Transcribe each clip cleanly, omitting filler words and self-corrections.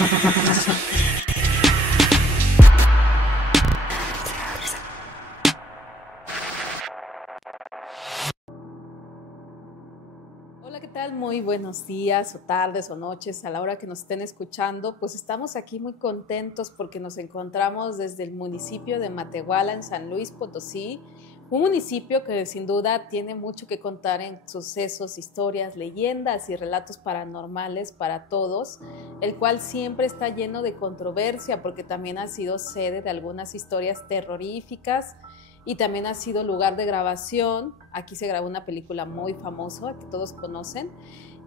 Hola, ¿qué tal? Muy buenos días o tardes o noches a la hora que nos estén escuchando. Pues estamos aquí muy contentos porque nos encontramos desde el municipio de Matehuala, en San Luis Potosí, un municipio que sin duda tiene mucho que contar en sucesos, historias, leyendas y relatos paranormales para todos, el cual siempre está lleno de controversia porque también ha sido sede de algunas historias terroríficas y también ha sido lugar de grabación. Aquí se grabó una película muy famosa que todos conocen,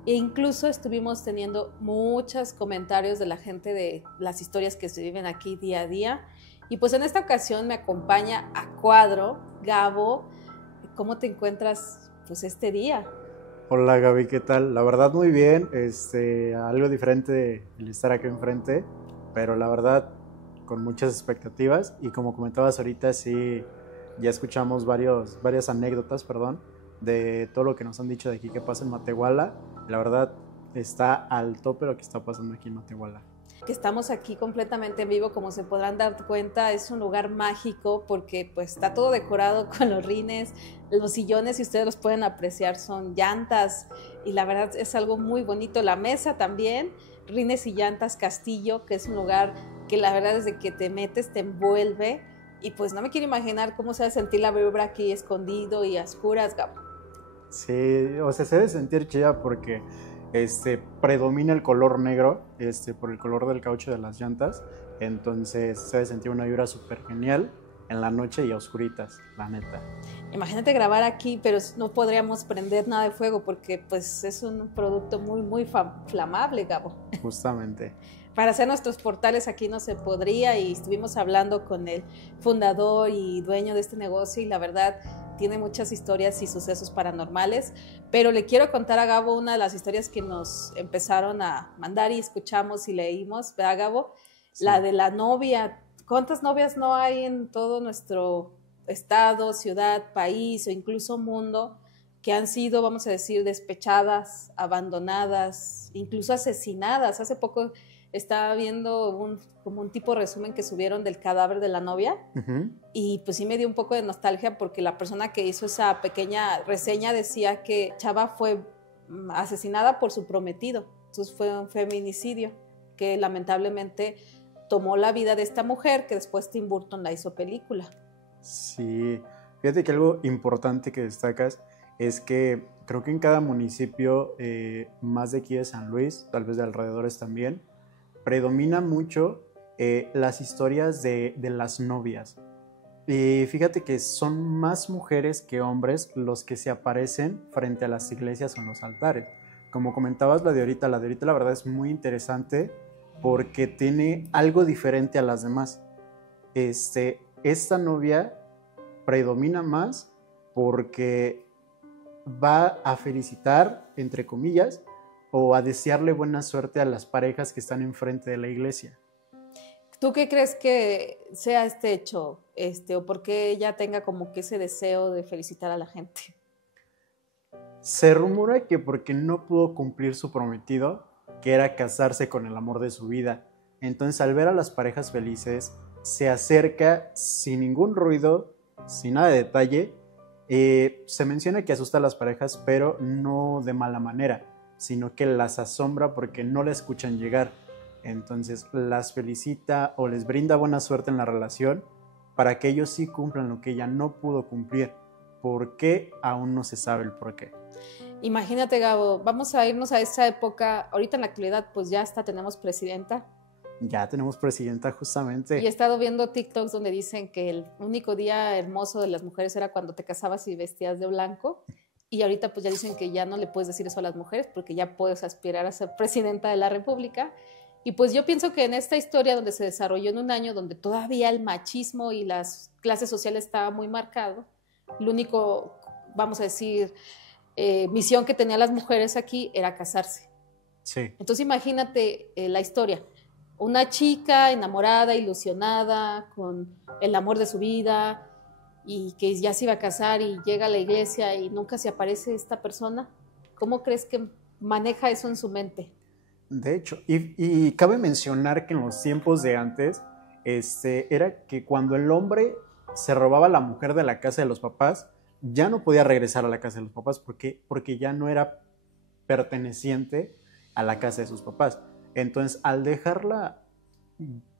e incluso estuvimos teniendo muchos comentarios de la gente de las historias que se viven aquí día a día. Y pues en esta ocasión me acompaña a cuadro Gabo. ¿Cómo te encuentras pues este día? Hola Gaby, ¿qué tal? La verdad muy bien, algo diferente el estar aquí enfrente, pero la verdad con muchas expectativas y como comentabas ahorita, sí, ya escuchamos varias anécdotas, perdón, de todo lo que nos han dicho de aquí que pasa en Matehuala. La verdad está al tope lo que está pasando aquí en Matehuala. Que estamos aquí completamente en vivo, como se podrán dar cuenta, es un lugar mágico porque pues está todo decorado con los rines, los sillones, si ustedes los pueden apreciar, son llantas y la verdad es algo muy bonito. La mesa también, rines y llantas Castillo, que es un lugar que la verdad desde que te metes te envuelve y pues no me quiero imaginar cómo se va a sentir la vibra aquí escondido y a oscuras, Gabo. Sí, o sea, se debe sentir chida porque predomina el color negro, por el color del caucho de las llantas. Entonces se debe sentir una vibra súper genial en la noche y a oscuritas, la neta. Imagínate grabar aquí, pero no podríamos prender nada de fuego porque pues es un producto muy flamable, Gabo. Justamente. Para hacer nuestros portales aquí no se podría, y estuvimos hablando con el fundador y dueño de este negocio y la verdad tiene muchas historias y sucesos paranormales, pero le quiero contar a Gabo una de las historias que nos empezaron a mandar y escuchamos y leímos, ¿verdad, Gabo? Sí. La de la novia. ¿Cuántas novias no hay en todo nuestro estado, ciudad, país o incluso mundo que han sido, vamos a decir, despechadas, abandonadas, incluso asesinadas? Hace poco estaba viendo como un tipo de resumen que subieron del cadáver de la novia. Uh-huh. Y pues sí me dio un poco de nostalgia porque la persona que hizo esa pequeña reseña decía que Chava fue asesinada por su prometido. Entonces fue un feminicidio que lamentablemente tomó la vida de esta mujer, que después Tim Burton la hizo película. Sí, fíjate que algo importante que destacas es que creo que en cada municipio, más de aquí de San Luis, tal vez de alrededores también, predomina mucho las historias de las novias. Y fíjate que son más mujeres que hombres los que se aparecen frente a las iglesias o en los altares. Como comentabas, la de ahorita la verdad es muy interesante porque tiene algo diferente a las demás. Esta novia predomina más porque va a felicitar, entre comillas, o a desearle buena suerte a las parejas que están enfrente de la iglesia. ¿Tú qué crees que sea este hecho, o por qué ella tenga como que ese deseo de felicitar a la gente? Se rumora que porque no pudo cumplir su prometido, que era casarse con el amor de su vida. Entonces, al ver a las parejas felices, se acerca sin ningún ruido, sin nada de detalle. Se menciona que asusta a las parejas, pero no de mala manera, sino que las asombra porque no la escuchan llegar. Entonces las felicita o les brinda buena suerte en la relación para que ellos sí cumplan lo que ella no pudo cumplir. ¿Por qué? Aún no se sabe el por qué. Imagínate, Gabo, vamos a irnos a esa época. Ahorita en la actualidad pues ya hasta tenemos presidenta. Ya tenemos presidenta justamente. Y he estado viendo TikToks donde dicen que el único día hermoso de las mujeres era cuando te casabas y vestías de blanco. Y ahorita pues ya dicen que ya no le puedes decir eso a las mujeres porque ya puedes aspirar a ser presidenta de la República. Y pues yo pienso que en esta historia donde se desarrolló en un año donde todavía el machismo y las clases sociales estaban muy marcados, lo único, vamos a decir, misión que tenían las mujeres aquí era casarse. Sí. Entonces imagínate la historia. Una chica enamorada, ilusionada, con el amor de su vida y que ya se iba a casar y llega a la iglesia y nunca se aparece esta persona. ¿Cómo crees que maneja eso en su mente? De hecho, y cabe mencionar que en los tiempos de antes, era que cuando el hombre se robaba a la mujer de la casa de los papás, ya no podía regresar a la casa de los papás porque ya no era perteneciente a la casa de sus papás. Entonces, al dejarla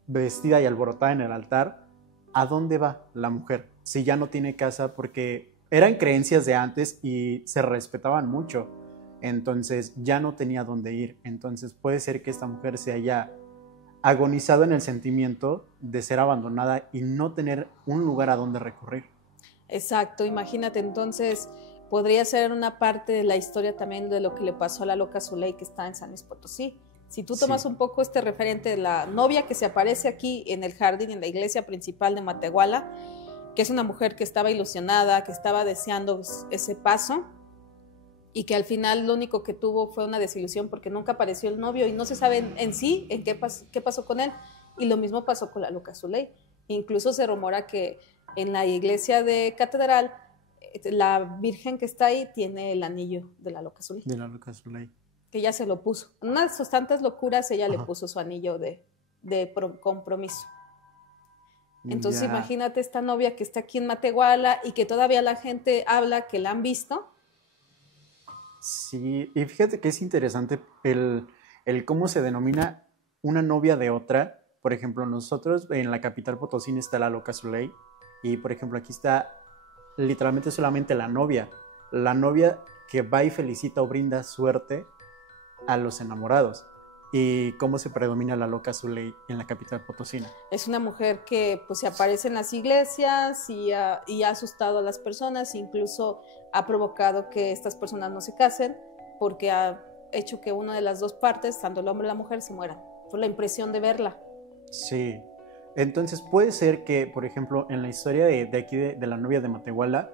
vestida y alborotada en el altar, ¿a dónde va la mujer? Si ya no tiene casa, porque eran creencias de antes y se respetaban mucho. Entonces ya no tenía dónde ir. Entonces puede ser que esta mujer se haya agonizado en el sentimiento de ser abandonada y no tener un lugar a donde recurrir. Exacto, imagínate, entonces podría ser una parte de la historia también de lo que le pasó a la loca Zuley que está en San Luis Potosí. Si tú tomas un poco este referente de la novia que se aparece aquí en el jardín, en la iglesia principal de Matehuala, que es una mujer que estaba ilusionada, que estaba deseando ese paso, y que al final lo único que tuvo fue una desilusión porque nunca apareció el novio y no se sabe en sí en qué pasó con él. Y lo mismo pasó con la loca Zuley. Incluso se rumora que en la iglesia de Catedral, la virgen que está ahí tiene el anillo de la loca Zuley. De la loca Zuley. Que ella se lo puso. En una de sus tantas locuras, ella le puso su anillo de compromiso. Entonces imagínate esta novia que está aquí en Matehuala y que todavía la gente habla que la han visto. Sí, y fíjate que es interesante el cómo se denomina una novia de otra. Por ejemplo, nosotros en la capital potosina está la loca Zuley y por ejemplo aquí está literalmente solamente la novia que va y felicita o brinda suerte a los enamorados. ¿Y cómo se predomina la loca Zuley en la capital potosina? Es una mujer que pues se aparece en las iglesias y ha asustado a las personas, incluso ha provocado que estas personas no se casen porque ha hecho que una de las dos partes, tanto el hombre y la mujer, se mueran por la impresión de verla. Sí, entonces puede ser que, por ejemplo, en la historia de aquí de la novia de Matehuala,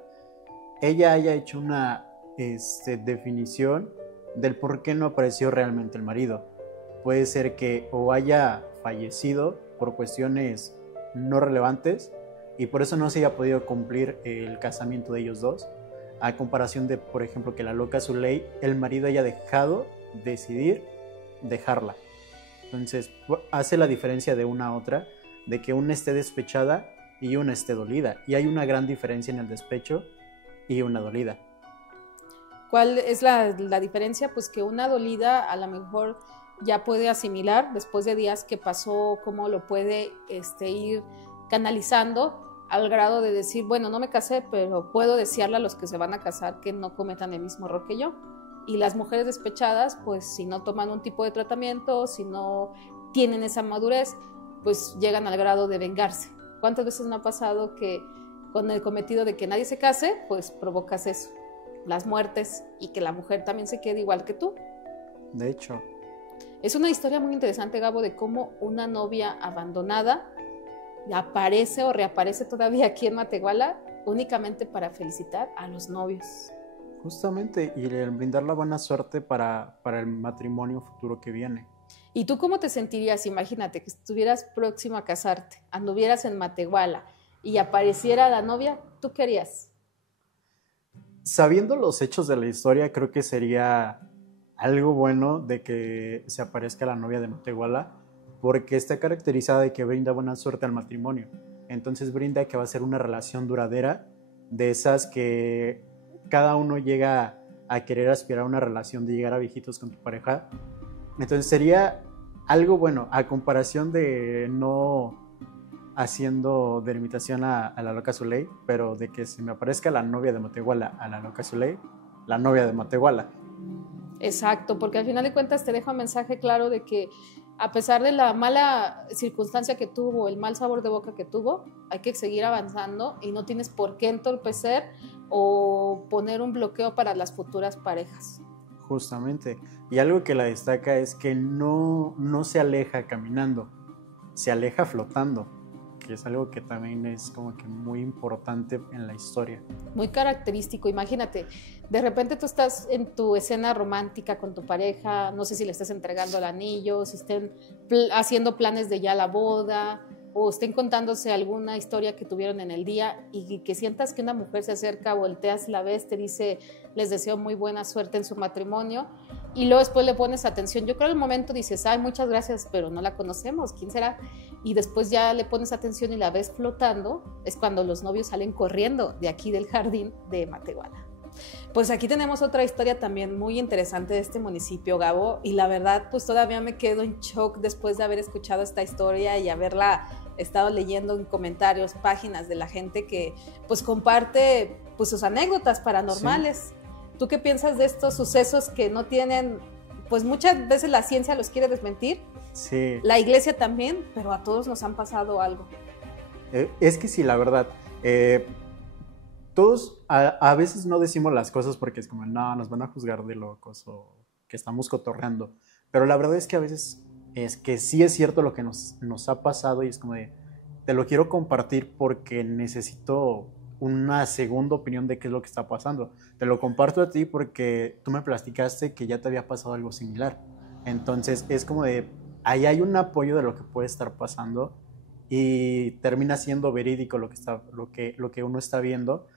ella haya hecho una definición del por qué no apareció realmente el marido. Puede ser que o haya fallecido por cuestiones no relevantes y por eso no se haya podido cumplir el casamiento de ellos dos, a comparación de, por ejemplo, que la loca Zuley, el marido haya decidir dejarla. Entonces hace la diferencia de una a otra, de que una esté despechada y una esté dolida, y hay una gran diferencia en el despecho y una dolida. ¿Cuál es la diferencia? Pues que una dolida a lo mejor ya puede asimilar después de días que pasó, cómo lo puede ir canalizando al grado de decir, bueno, no me casé, pero puedo desearle a los que se van a casar que no cometan el mismo error que yo. Y las mujeres despechadas, pues si no toman un tipo de tratamiento, si no tienen esa madurez, pues llegan al grado de vengarse. ¿Cuántas veces no ha pasado que con el cometido de que nadie se case, pues provocas eso, las muertes, y que la mujer también se quede igual que tú? De hecho. Es una historia muy interesante, Gabo, de cómo una novia abandonada aparece o reaparece todavía aquí en Matehuala únicamente para felicitar a los novios. Justamente, y brindar la buena suerte para el matrimonio futuro que viene. ¿Y tú cómo te sentirías? Imagínate que estuvieras próximo a casarte, anduvieras en Matehuala y apareciera la novia, ¿tú qué harías? Sabiendo los hechos de la historia, creo que sería algo bueno de que se aparezca la novia de Matehuala, porque está caracterizada de que brinda buena suerte al matrimonio. Entonces brinda que va a ser una relación duradera, de esas que cada uno llega a querer aspirar a una relación de llegar a viejitos con tu pareja. Entonces sería algo bueno, a comparación de no haciendo delimitación a la loca Zuley, pero de que se me aparezca la novia de Matehuala a la loca Zuley, la novia de Matehuala. Exacto, porque al final de cuentas te deja un mensaje claro de que a pesar de la mala circunstancia que tuvo, el mal sabor de boca que tuvo, hay que seguir avanzando y no tienes por qué entorpecer o poner un bloqueo para las futuras parejas. Justamente, y algo que la destaca es que no se aleja caminando, se aleja flotando, que es algo que también es como que muy importante en la historia. Muy característico, imagínate, de repente tú estás en tu escena romántica con tu pareja, no sé si le estás entregando el anillo, si estén haciendo planes de ya la boda, o estén contándose alguna historia que tuvieron en el día y que sientas que una mujer se acerca, volteas, la ves, te dice, les deseo muy buena suerte en su matrimonio, y luego después le pones atención. Yo creo que en el momento dices, ay, muchas gracias, pero no la conocemos, ¿quién será? Y después ya le pones atención y la ves flotando, es cuando los novios salen corriendo de aquí del jardín de Matehuala. Pues aquí tenemos otra historia también muy interesante de este municipio, Gabo, y la verdad pues todavía me quedo en shock después de haber escuchado esta historia y haberla estado leyendo en comentarios, páginas de la gente que pues comparte pues sus anécdotas paranormales. Sí. ¿Tú qué piensas de estos sucesos que no tienen, pues muchas veces la ciencia los quiere desmentir? Sí. La iglesia también, pero a todos nos han pasado algo. Es que sí, la verdad. Todos a veces no decimos las cosas porque es como, no, nos van a juzgar de locos o que estamos cotorreando. Pero la verdad es que a veces es que sí es cierto lo que nos ha pasado y es como de, te lo quiero compartir porque necesito una segunda opinión de qué es lo que está pasando. Te lo comparto a ti porque tú me platicaste que ya te había pasado algo similar. Entonces es como de, ahí hay un apoyo de lo que puede estar pasando y termina siendo verídico lo que uno está viendo,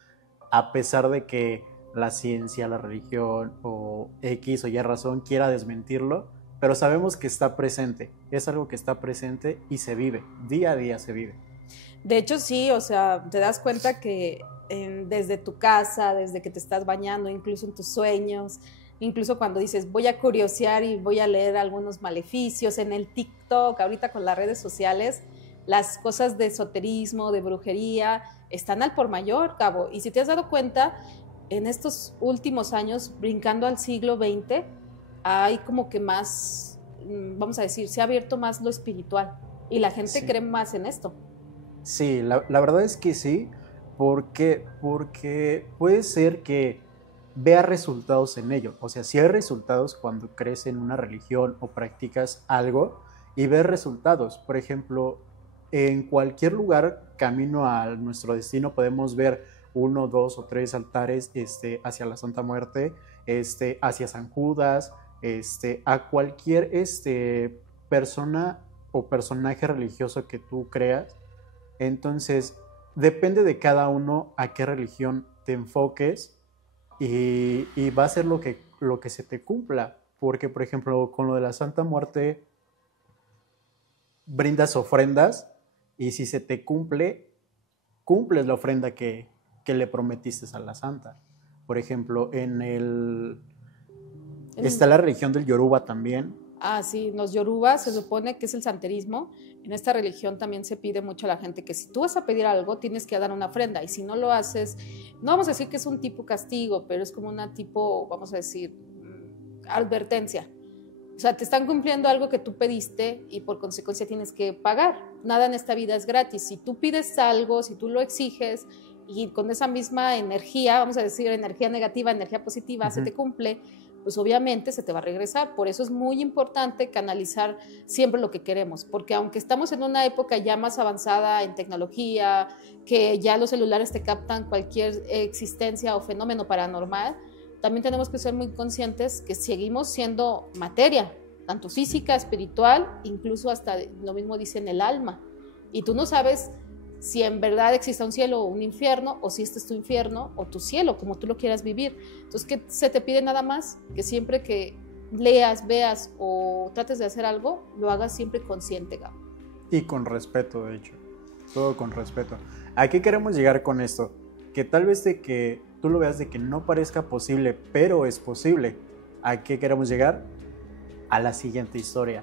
a pesar de que la ciencia, la religión o X o Y razón quiera desmentirlo, pero sabemos que está presente, es algo que está presente y se vive, día a día se vive. De hecho sí, o sea, te das cuenta que desde tu casa, desde que te estás bañando, incluso en tus sueños, incluso cuando dices voy a curiosear y voy a leer algunos maleficios, en el TikTok, ahorita con las redes sociales, las cosas de esoterismo, de brujería, están al por mayor, Cabo. Y si te has dado cuenta, en estos últimos años, brincando al siglo XX, hay como que más, vamos a decir, se ha abierto más lo espiritual y la gente cree más en esto. Sí, la verdad es que sí, porque puede ser que vea resultados en ello. O sea, si hay resultados cuando crees en una religión o practicas algo y ves resultados. Por ejemplo, en cualquier lugar camino a nuestro destino podemos ver 1, 2 o 3 altares hacia la Santa Muerte, hacia San Judas, a cualquier persona o personaje religioso que tú creas. Entonces, depende de cada uno a qué religión te enfoques y va a ser lo que se te cumpla. Porque, por ejemplo, con lo de la Santa Muerte, brindas ofrendas y si se te cumples la ofrenda que le prometiste a la Santa. Por ejemplo, está la religión del Yoruba también. Ah, sí, los yorubas se supone que es el santerismo. En esta religión también se pide mucho a la gente que si tú vas a pedir algo, tienes que dar una ofrenda. Y si no lo haces, no vamos a decir que es un tipo castigo, pero es como una tipo, vamos a decir, advertencia. O sea, te están cumpliendo algo que tú pediste y por consecuencia tienes que pagar. Nada en esta vida es gratis. Si tú pides algo, si tú lo exiges y con esa misma energía, vamos a decir, energía negativa, energía positiva, se te cumple, pues obviamente se te va a regresar. Por eso es muy importante canalizar siempre lo que queremos, porque aunque estamos en una época ya más avanzada en tecnología, que ya los celulares te captan cualquier existencia o fenómeno paranormal, también tenemos que ser muy conscientes que seguimos siendo materia, tanto física, espiritual, incluso hasta lo mismo dicen el alma. Y tú no sabes si en verdad existe un cielo o un infierno, o si este es tu infierno o tu cielo, como tú lo quieras vivir. Entonces, ¿qué se te pide nada más? Que siempre que leas, veas o trates de hacer algo, lo hagas siempre consciente, Gabo. Y con respeto, de hecho. Todo con respeto. ¿A qué queremos llegar con esto? Que tal vez de que tú lo veas de que no parezca posible, pero es posible. ¿A qué queremos llegar? A la siguiente historia.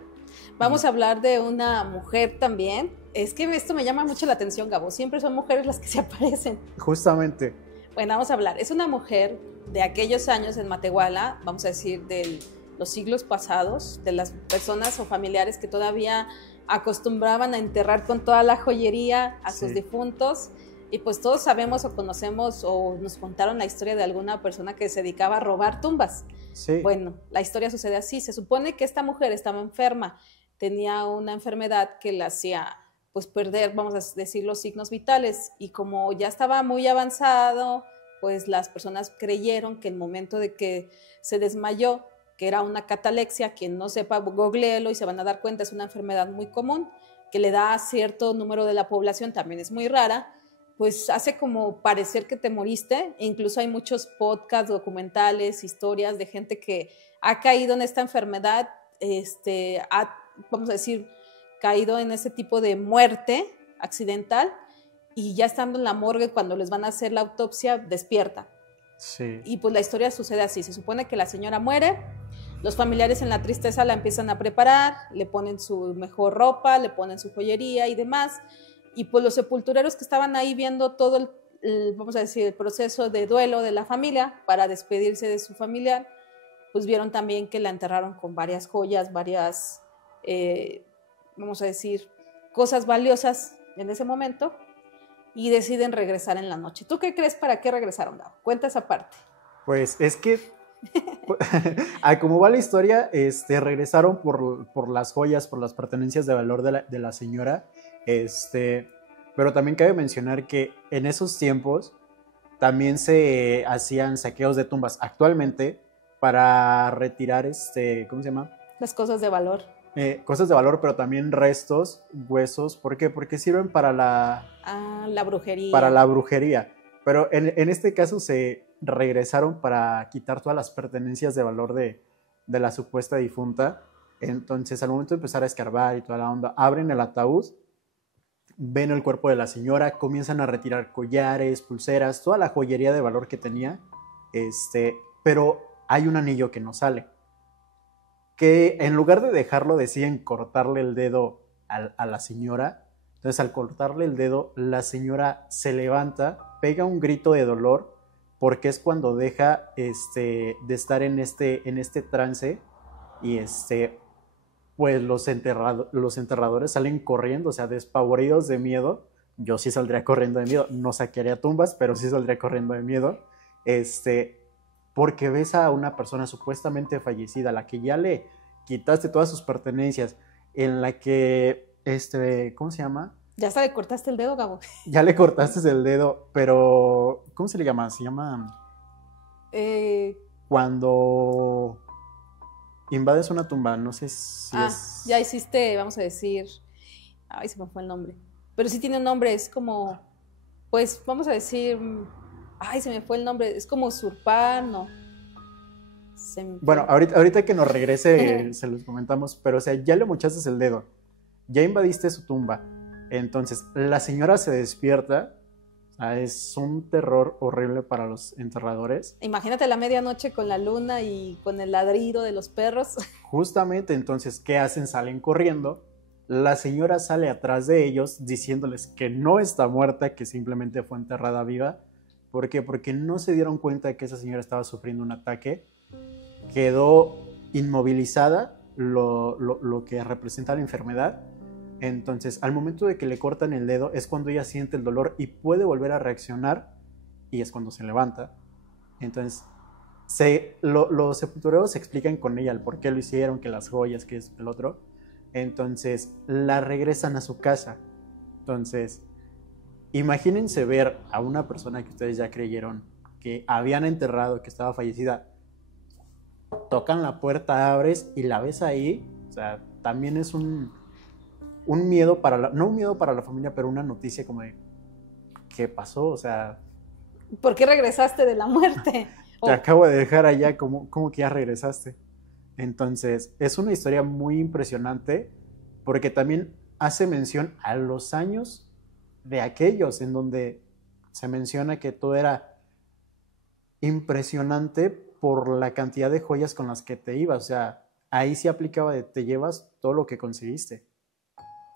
Vamos a hablar de una mujer también. Es que esto me llama mucho la atención, Gabo. Siempre son mujeres las que se aparecen. Justamente. Bueno, vamos a hablar. Es una mujer de aquellos años en Matehuala, vamos a decir, de los siglos pasados, de las personas o familiares que todavía acostumbraban a enterrar con toda la joyería a sus difuntos. Y pues todos sabemos o conocemos o nos contaron la historia de alguna persona que se dedicaba a robar tumbas. Sí. Bueno, la historia sucede así. Se supone que esta mujer estaba enferma, tenía una enfermedad que la hacía pues perder, vamos a decir, los signos vitales. Y como ya estaba muy avanzado, pues las personas creyeron que el momento de que se desmayó, que era una catalexia, quien no sepa, googleelo y se van a dar cuenta, es una enfermedad muy común, que le da a cierto número de la población, también es muy rara, pues hace como parecer que te moriste. E incluso hay muchos podcasts, documentales, historias de gente que ha caído en esta enfermedad, vamos a decir, caído en ese tipo de muerte accidental, y ya estando en la morgue, cuando les van a hacer la autopsia, despierta. Sí. Y pues la historia sucede así. Se supone que la señora muere, los familiares en la tristeza la empiezan a preparar, le ponen su mejor ropa, le ponen su joyería y demás, y pues los sepultureros que estaban ahí viendo todo vamos a decir, el proceso de duelo de la familia para despedirse de su familiar, pues vieron también que la enterraron con varias joyas, varias, vamos a decir, cosas valiosas en ese momento, y deciden regresar en la noche. ¿Tú qué crees para qué regresaron, Gabo? Cuenta esa parte. Pues es que, como va la historia, regresaron por las joyas, por las pertenencias de valor de la señora, pero también cabe mencionar que en esos tiempos también se hacían saqueos de tumbas actualmente para retirar, ¿cómo se llama? Las cosas de valor. Cosas de valor, pero también restos, huesos. ¿Por qué? Porque sirven para la brujería. Para la brujería. Pero en este caso se regresaron para quitar todas las pertenencias de valor de la supuesta difunta. Entonces, al momento de empezar a escarbar y toda la onda, abren el ataúd, ven el cuerpo de la señora, comienzan a retirar collares, pulseras, toda la joyería de valor que tenía, pero hay un anillo que no sale. Que en lugar de dejarlo, deciden cortarle el dedo a la señora. Entonces, al cortarle el dedo, la señora se levanta, pega un grito de dolor, porque es cuando deja de estar en este trance, y pues los enterradores salen corriendo, o sea, despavoridos de miedo. Yo sí saldría corriendo de miedo, no saquearía tumbas, pero sí saldría corriendo de miedo, porque ves a una persona supuestamente fallecida, a la que ya le quitaste todas sus pertenencias, en la que, ¿cómo se llama? Ya hasta le cortaste el dedo, Gabo. Ya le cortaste el dedo, pero ¿cómo se le llama? Se llama... Cuando invades una tumba, no sé si es... Ya hiciste, vamos a decir... Ay, se me fue el nombre. Pero sí tiene un nombre, es como... Pues, vamos a decir... Ay, se me fue el nombre. Es como usurpar, ¿no? Bueno, ahorita que nos regrese se los comentamos, pero o sea, ya le mochaste el dedo, ya invadiste su tumba, entonces la señora se despierta, o sea, es un terror horrible para los enterradores. Imagínate la medianoche con la luna y con el ladrido de los perros. Justamente, entonces, ¿qué hacen? Salen corriendo, la señora sale atrás de ellos diciéndoles que no está muerta, que simplemente fue enterrada viva. ¿Por qué? Porque no se dieron cuenta de que esa señora estaba sufriendo un ataque. Quedó inmovilizada, lo que representa la enfermedad. Entonces, al momento de que le cortan el dedo, es cuando ella siente el dolor y puede volver a reaccionar, y es cuando se levanta. Entonces, los sepultureros se explican con ella el por qué lo hicieron, que las joyas, que es el otro. Entonces, la regresan a su casa. Entonces, imagínense ver a una persona que ustedes ya creyeron que habían enterrado, que estaba fallecida. Tocan la puerta, abres y la ves ahí. O sea, también es un miedo no un miedo para la familia, pero una noticia como de ¿qué pasó? O sea, ¿por qué regresaste de la muerte? Te acabo de dejar allá, ¿cómo que ya regresaste? Entonces, es una historia muy impresionante, porque también hace mención a los años de aquellos en donde se menciona que todo era impresionante por la cantidad de joyas con las que te ibas. O sea, ahí sí aplicaba de te llevas todo lo que conseguiste.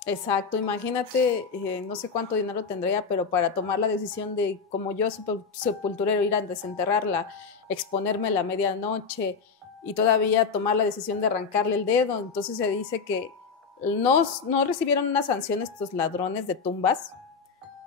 Exacto, imagínate, no sé cuánto dinero tendría, pero para tomar la decisión de, como yo, sepulturero, ir a desenterrarla, exponerme la medianoche y todavía tomar la decisión de arrancarle el dedo. Entonces se dice que no recibieron una sanción estos ladrones de tumbas,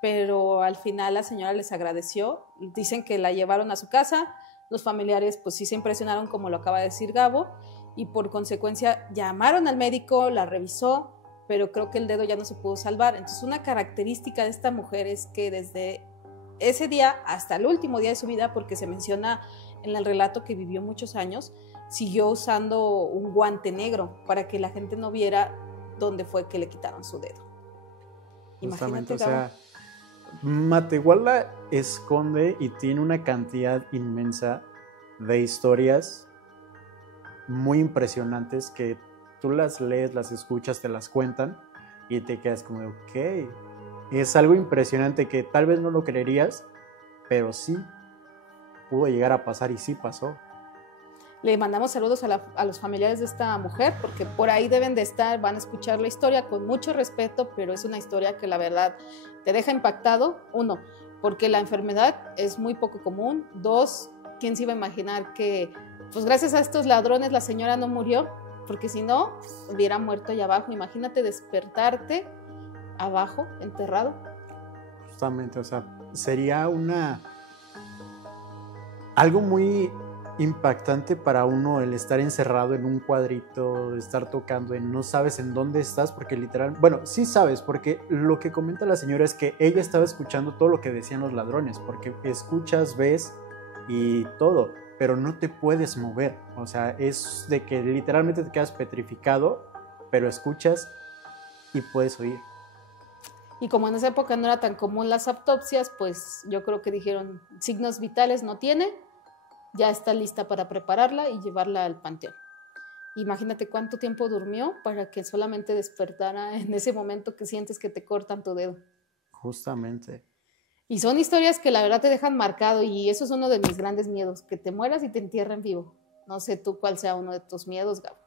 pero al final la señora les agradeció. Dicen que la llevaron a su casa, los familiares pues sí se impresionaron, como lo acaba de decir Gabo, y por consecuencia llamaron al médico, la revisó, pero creo que el dedo ya no se pudo salvar. Entonces, una característica de esta mujer es que desde ese día hasta el último día de su vida, porque se menciona en el relato que vivió muchos años, siguió usando un guante negro para que la gente no viera dónde fue que le quitaron su dedo. Justamente, o sea, Matehuala esconde y tiene una cantidad inmensa de historias muy impresionantes que tú las lees, las escuchas, te las cuentan y te quedas como de, ok, es algo impresionante que tal vez no lo creerías, pero sí pudo llegar a pasar y sí pasó. Le mandamos saludos a los familiares de esta mujer, porque por ahí deben de estar, van a escuchar la historia con mucho respeto, pero es una historia que la verdad te deja impactado. Uno, porque la enfermedad es muy poco común. Dos, ¿quién se iba a imaginar que, pues gracias a estos ladrones la señora no murió? Porque si no, hubiera muerto allá abajo. Imagínate despertarte abajo, enterrado. Justamente, o sea, sería algo muy impactante para uno el estar encerrado en un cuadrito, estar tocando, no sabes en dónde estás, porque literal, bueno, sí sabes, porque lo que comenta la señora es que ella estaba escuchando todo lo que decían los ladrones, porque escuchas, ves y todo, pero no te puedes mover, o sea, es de que literalmente te quedas petrificado, pero escuchas y puedes oír. Y como en esa época no era tan común las autopsias, pues yo creo que dijeron, signos vitales no tiene, ya está lista para prepararla y llevarla al panteón. Imagínate cuánto tiempo durmió para que solamente despertara en ese momento que sientes que te cortan tu dedo. Justamente. Y son historias que la verdad te dejan marcado y eso es uno de mis grandes miedos, que te mueras y te entierren vivo. No sé tú cuál sea uno de tus miedos, Gabo.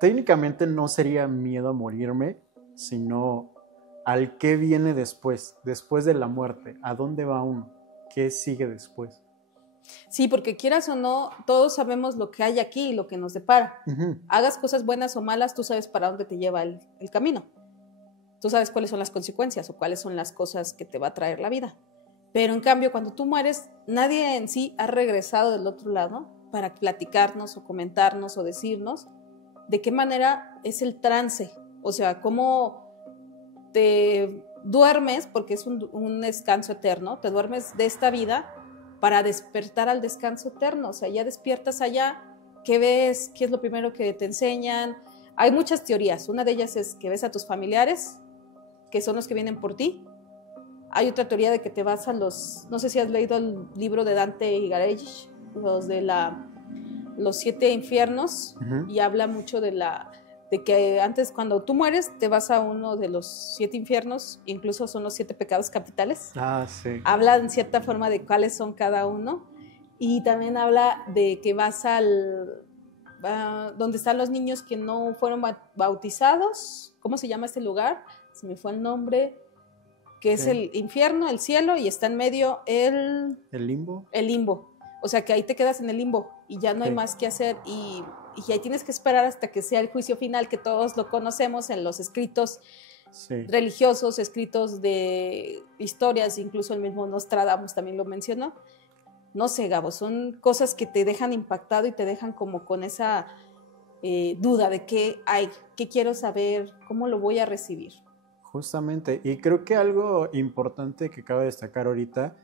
Técnicamente no sería miedo a morirme, sino al qué viene después de la muerte, a dónde va uno, qué sigue después. Sí, porque quieras o no, todos sabemos lo que hay aquí y lo que nos depara. Uh-huh. Hagas cosas buenas o malas, tú sabes para dónde te lleva el camino. Tú sabes cuáles son las consecuencias o cuáles son las cosas que te va a traer la vida. Pero en cambio, cuando tú mueres, nadie en sí ha regresado del otro lado para platicarnos o comentarnos o decirnos de qué manera es el trance. O sea, cómo te duermes, porque es un descanso eterno, te duermes de esta vida para despertar al descanso eterno. O sea, ya despiertas allá, ¿qué ves? ¿Qué es lo primero que te enseñan? Hay muchas teorías. Una de ellas es que ves a tus familiares, que son los que vienen por ti. Hay otra teoría de que te vas a no sé si has leído el libro de Dante y Gareysh, los 7 infiernos, uh-huh. Y habla mucho de que antes, cuando tú mueres, te vas a uno de los 7 infiernos, incluso son los 7 pecados capitales. Ah, sí. Habla en cierta forma de cuáles son cada uno, y también habla de que vas donde están los niños que no fueron bautizados. ¿Cómo se llama este lugar? Se me fue el nombre, que es el infierno, el cielo, y está en medio el limbo. El limbo. O sea, que ahí te quedas en el limbo y ya no hay más que hacer, y ahí tienes que esperar hasta que sea el juicio final, que todos lo conocemos en los escritos religiosos, escritos de historias, incluso el mismo Nostradamus también lo mencionó. No sé, Gabo, son cosas que te dejan impactado y te dejan como con esa duda de qué hay, qué quiero saber, cómo lo voy a recibir. Justamente, y creo que algo importante que cabe destacar ahorita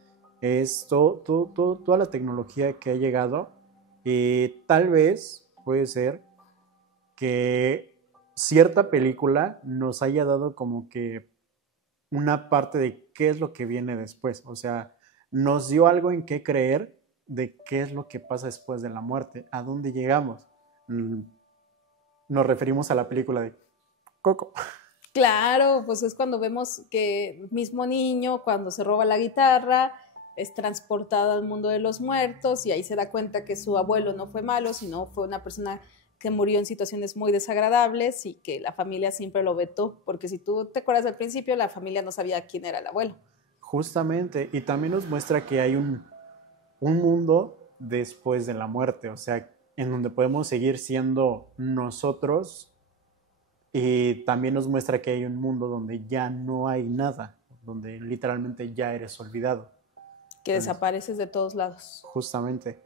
es toda la tecnología que ha llegado, y tal vez puede ser que cierta película nos haya dado como que una parte de qué es lo que viene después, o sea, nos dio algo en qué creer de qué es lo que pasa después de la muerte, a dónde llegamos. Nos referimos a la película de Coco. Claro, pues es cuando vemos que el mismo niño, cuando se roba la guitarra, es transportado al mundo de los muertos, y ahí se da cuenta que su abuelo no fue malo, sino fue una persona que murió en situaciones muy desagradables y que la familia siempre lo vetó, porque si tú te acuerdas al principio, la familia no sabía quién era el abuelo. Justamente, y también nos muestra que hay un mundo después de la muerte, o sea, en donde podemos seguir siendo nosotros, y también nos muestra que hay un mundo donde ya no hay nada, donde literalmente ya eres olvidado. Que desapareces de todos lados. Justamente.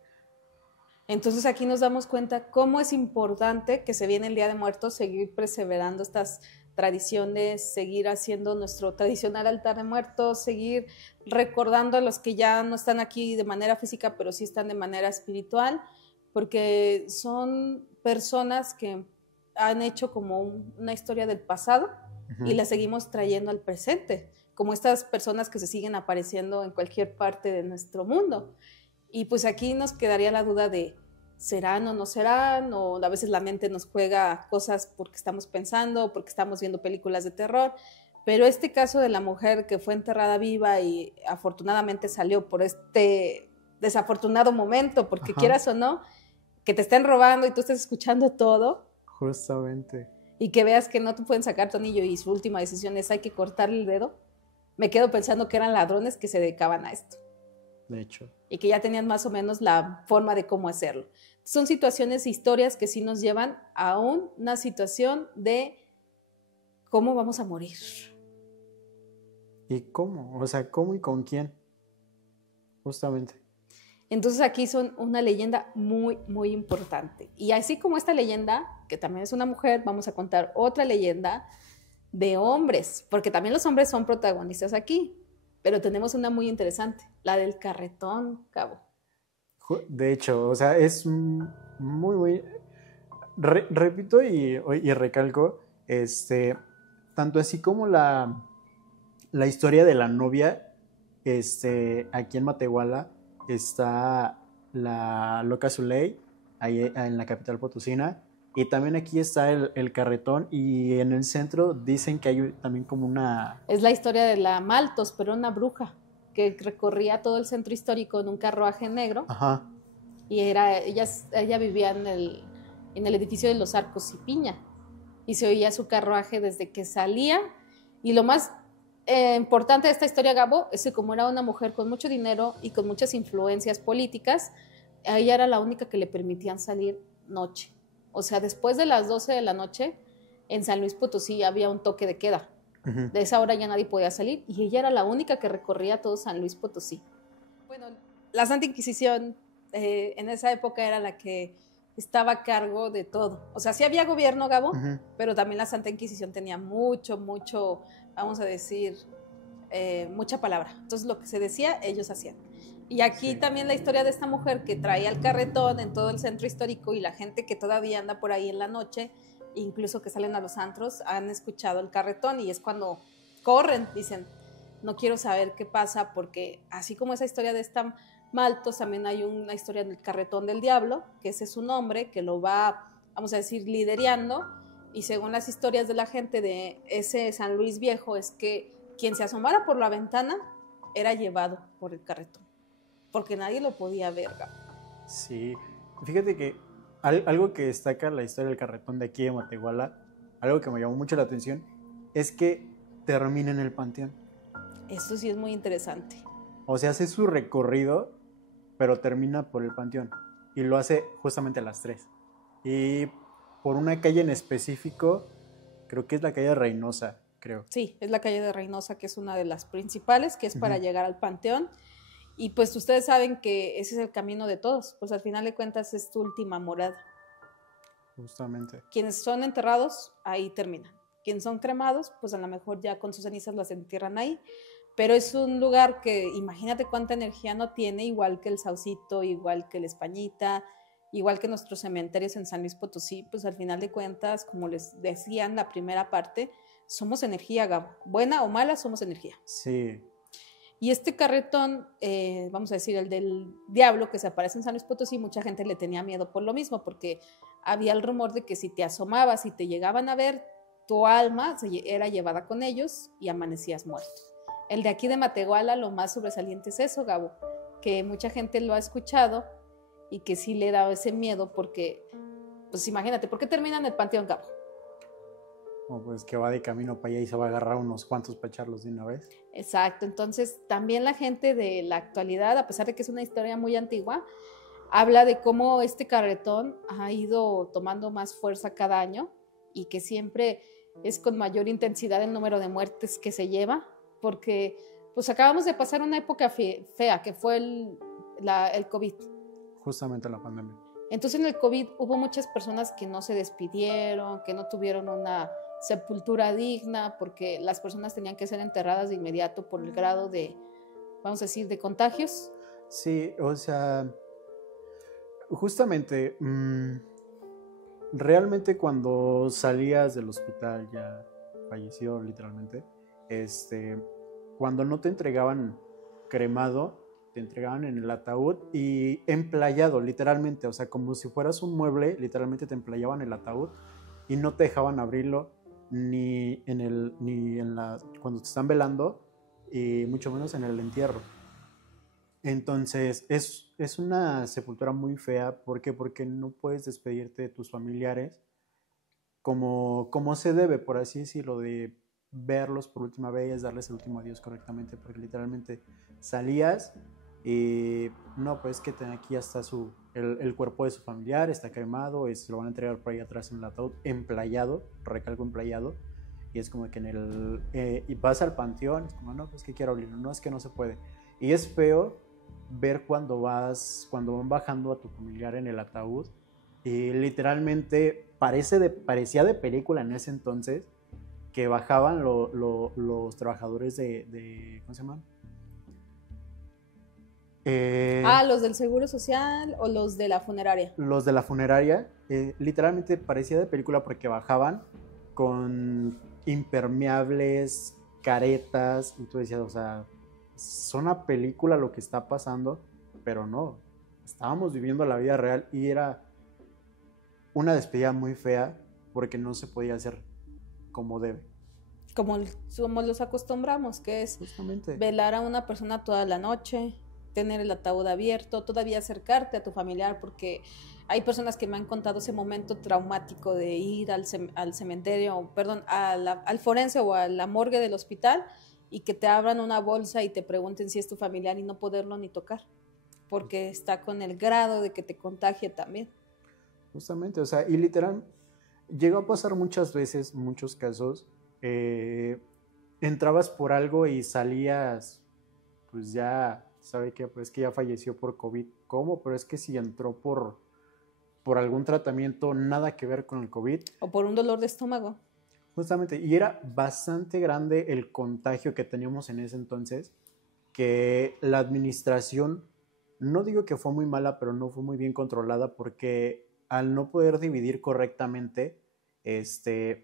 Entonces aquí nos damos cuenta cómo es importante que se viene el Día de Muertos, seguir perseverando estas tradiciones, seguir haciendo nuestro tradicional altar de muertos, seguir recordando a los que ya no están aquí de manera física, pero sí están de manera espiritual, porque son personas que han hecho como una historia del pasado y la seguimos trayendo al presente, como estas personas que se siguen apareciendo en cualquier parte de nuestro mundo. Y pues aquí nos quedaría la duda de serán o no serán, o a veces la mente nos juega cosas porque estamos pensando, porque estamos viendo películas de terror, pero este caso de la mujer que fue enterrada viva y afortunadamente salió por este desafortunado momento, porque Ajá. quieras o no, que te estén robando y tú estés escuchando todo, Justamente. y que veas que no te pueden sacar tu anillo y su última decisión es hay que cortarle el dedo, me quedo pensando que eran ladrones que se dedicaban a esto De hecho. y que ya tenían más o menos la forma de cómo hacerlo. Son situaciones, historias que sí nos llevan a una situación de cómo vamos a morir. ¿Y cómo? O sea, ¿cómo y con quién? Justamente. Entonces aquí son una leyenda muy, muy importante. Y así como esta leyenda, que también es una mujer, vamos a contar otra leyenda de hombres, porque también los hombres son protagonistas aquí, pero tenemos una muy interesante, la del carretón, Cabo. De hecho, o sea, es muy, muy... repito y recalco, tanto así como la historia de la novia, aquí en Matehuala está la Loca Zuley, ahí en la capital potosina, y también aquí está el carretón, y en el centro dicen que hay también como una... Es la historia de la Maltos, pero una bruja que recorría todo el centro histórico en un carruaje negro. Ajá. Y ella vivía en el edificio de los Arcos y Piña. Y se oía su carruaje desde que salía. Y lo más importante de esta historia, Gabo, es que como era una mujer con mucho dinero y con muchas influencias políticas, a ella era la única que le permitían salir noche. O sea, después de las 12 de la noche, en San Luis Potosí había un toque de queda. Uh-huh. De esa hora ya nadie podía salir y ella era la única que recorría todo San Luis Potosí. Bueno, la Santa Inquisición en esa época era la que estaba a cargo de todo. O sea, sí había gobierno, Gabo, Uh-huh. pero también la Santa Inquisición tenía mucho, vamos a decir, mucha palabra. Entonces lo que se decía, ellos hacían. Y aquí sí. También la historia de esta mujer que traía el carretón en todo el centro histórico y la gente que todavía anda por ahí en la noche, incluso que salen a los antros, han escuchado el carretón y es cuando corren, dicen, no quiero saber qué pasa, porque así como esa historia de esta Maltos, también hay una historia del carretón del diablo, que ese es un hombre que lo va, vamos a decir, liderando, y según las historias de la gente de ese San Luis Viejo, es que quien se asomara por la ventana era llevado por el carretón, porque nadie lo podía ver. Sí, fíjate que algo que destaca la historia del carretón de aquí de Matehuala, algo que me llamó mucho la atención, es que termina en el panteón. Eso sí es muy interesante. O sea, hace su recorrido, pero termina por el panteón. Y lo hace justamente a las 3. Y por una calle en específico, creo que es la calle Reynosa, creo. Sí, es la calle de Reynosa, que es una de las principales, que es para llegar al panteón. Y pues ustedes saben que ese es el camino de todos, pues al final de cuentas es tu última morada. Justamente. Quienes son enterrados, ahí terminan. Quienes son cremados, pues a lo mejor ya con sus cenizas las entierran ahí. Pero es un lugar que imagínate cuánta energía no tiene, igual que el Saucito, igual que el Españita, igual que nuestros cementerios en San Luis Potosí, pues al final de cuentas, como les decía en la primera parte, somos energía, Gabo. Buena o mala, somos energía. Sí. Y este carretón, vamos a decir, el del diablo que se aparece en San Luis Potosí, mucha gente le tenía miedo por lo mismo, porque había el rumor de que si te asomabas y te llegaban a ver, tu alma era llevada con ellos y amanecías muerto. El de aquí de Matehuala, lo más sobresaliente es eso, Gabo, que mucha gente lo ha escuchado y que sí le da ese miedo porque, pues imagínate, ¿por qué termina en el Panteón, Gabo? Oh, pues que va de camino para allá y se va a agarrar unos cuantos para echarlos de una vez. Exacto, entonces también la gente de la actualidad, a pesar de que es una historia muy antigua, habla de cómo este carretón ha ido tomando más fuerza cada año y que siempre es con mayor intensidad el número de muertes que se lleva, porque pues acabamos de pasar una época fea, que fue el COVID. Justamente la pandemia. Entonces en el COVID hubo muchas personas que no se despidieron, que no tuvieron una sepultura digna, porque las personas tenían que ser enterradas de inmediato por el grado de, vamos a decir, de contagios. Sí, o sea, justamente, realmente cuando salías del hospital ya falleció literalmente, cuando no te entregaban cremado, te entregaban en el ataúd y emplayado, literalmente, o sea, como si fueras un mueble, literalmente te emplayaban el ataúd y no te dejaban abrirlo cuando te están velando y mucho menos en el entierro. Entonces, es una sepultura muy fea. ¿Por qué? Porque no puedes despedirte de tus familiares como se debe, por así decirlo, de verlos por última vez, darles el último adiós correctamente, porque literalmente salías y no, pues que aquí está el cuerpo de su familiar, está cremado, se lo van a entregar por ahí atrás en el ataúd, emplayado, recalco emplayado, y es como que y vas al panteón, es como, no, pues que quiero abrirlo, no, es que no se puede. Y es feo ver cuando van bajando a tu familiar en el ataúd, y literalmente parecía de película en ese entonces, que bajaban los trabajadores ¿cómo se llaman? ¿Los del Seguro Social o los de la funeraria? Los de la funeraria, literalmente parecía de película porque bajaban con impermeables, caretas, y tú decías, o sea, es una película lo que está pasando, pero no, estábamos viviendo la vida real y era una despedida muy fea porque no se podía hacer como debe. Como los acostumbramos, que es justamente velar a una persona toda la noche, tener el ataúd abierto, todavía acercarte a tu familiar, porque hay personas que me han contado ese momento traumático de ir al cementerio, perdón, al forense o a la morgue del hospital y que te abran una bolsa y te pregunten si es tu familiar y no poderlo ni tocar, porque está con el grado de que te contagie también. Justamente, o sea, y literal, llegó a pasar muchas veces, muchos casos, entrabas por algo y salías, pues ya, sabe que pues que ya falleció por COVID. ¿Cómo? Pero es que si entró por algún tratamiento nada que ver con el COVID. O por un dolor de estómago. Justamente, y era bastante grande el contagio que teníamos en ese entonces, que la administración, no digo que fue muy mala, pero no fue muy bien controlada, porque al no poder dividir correctamente,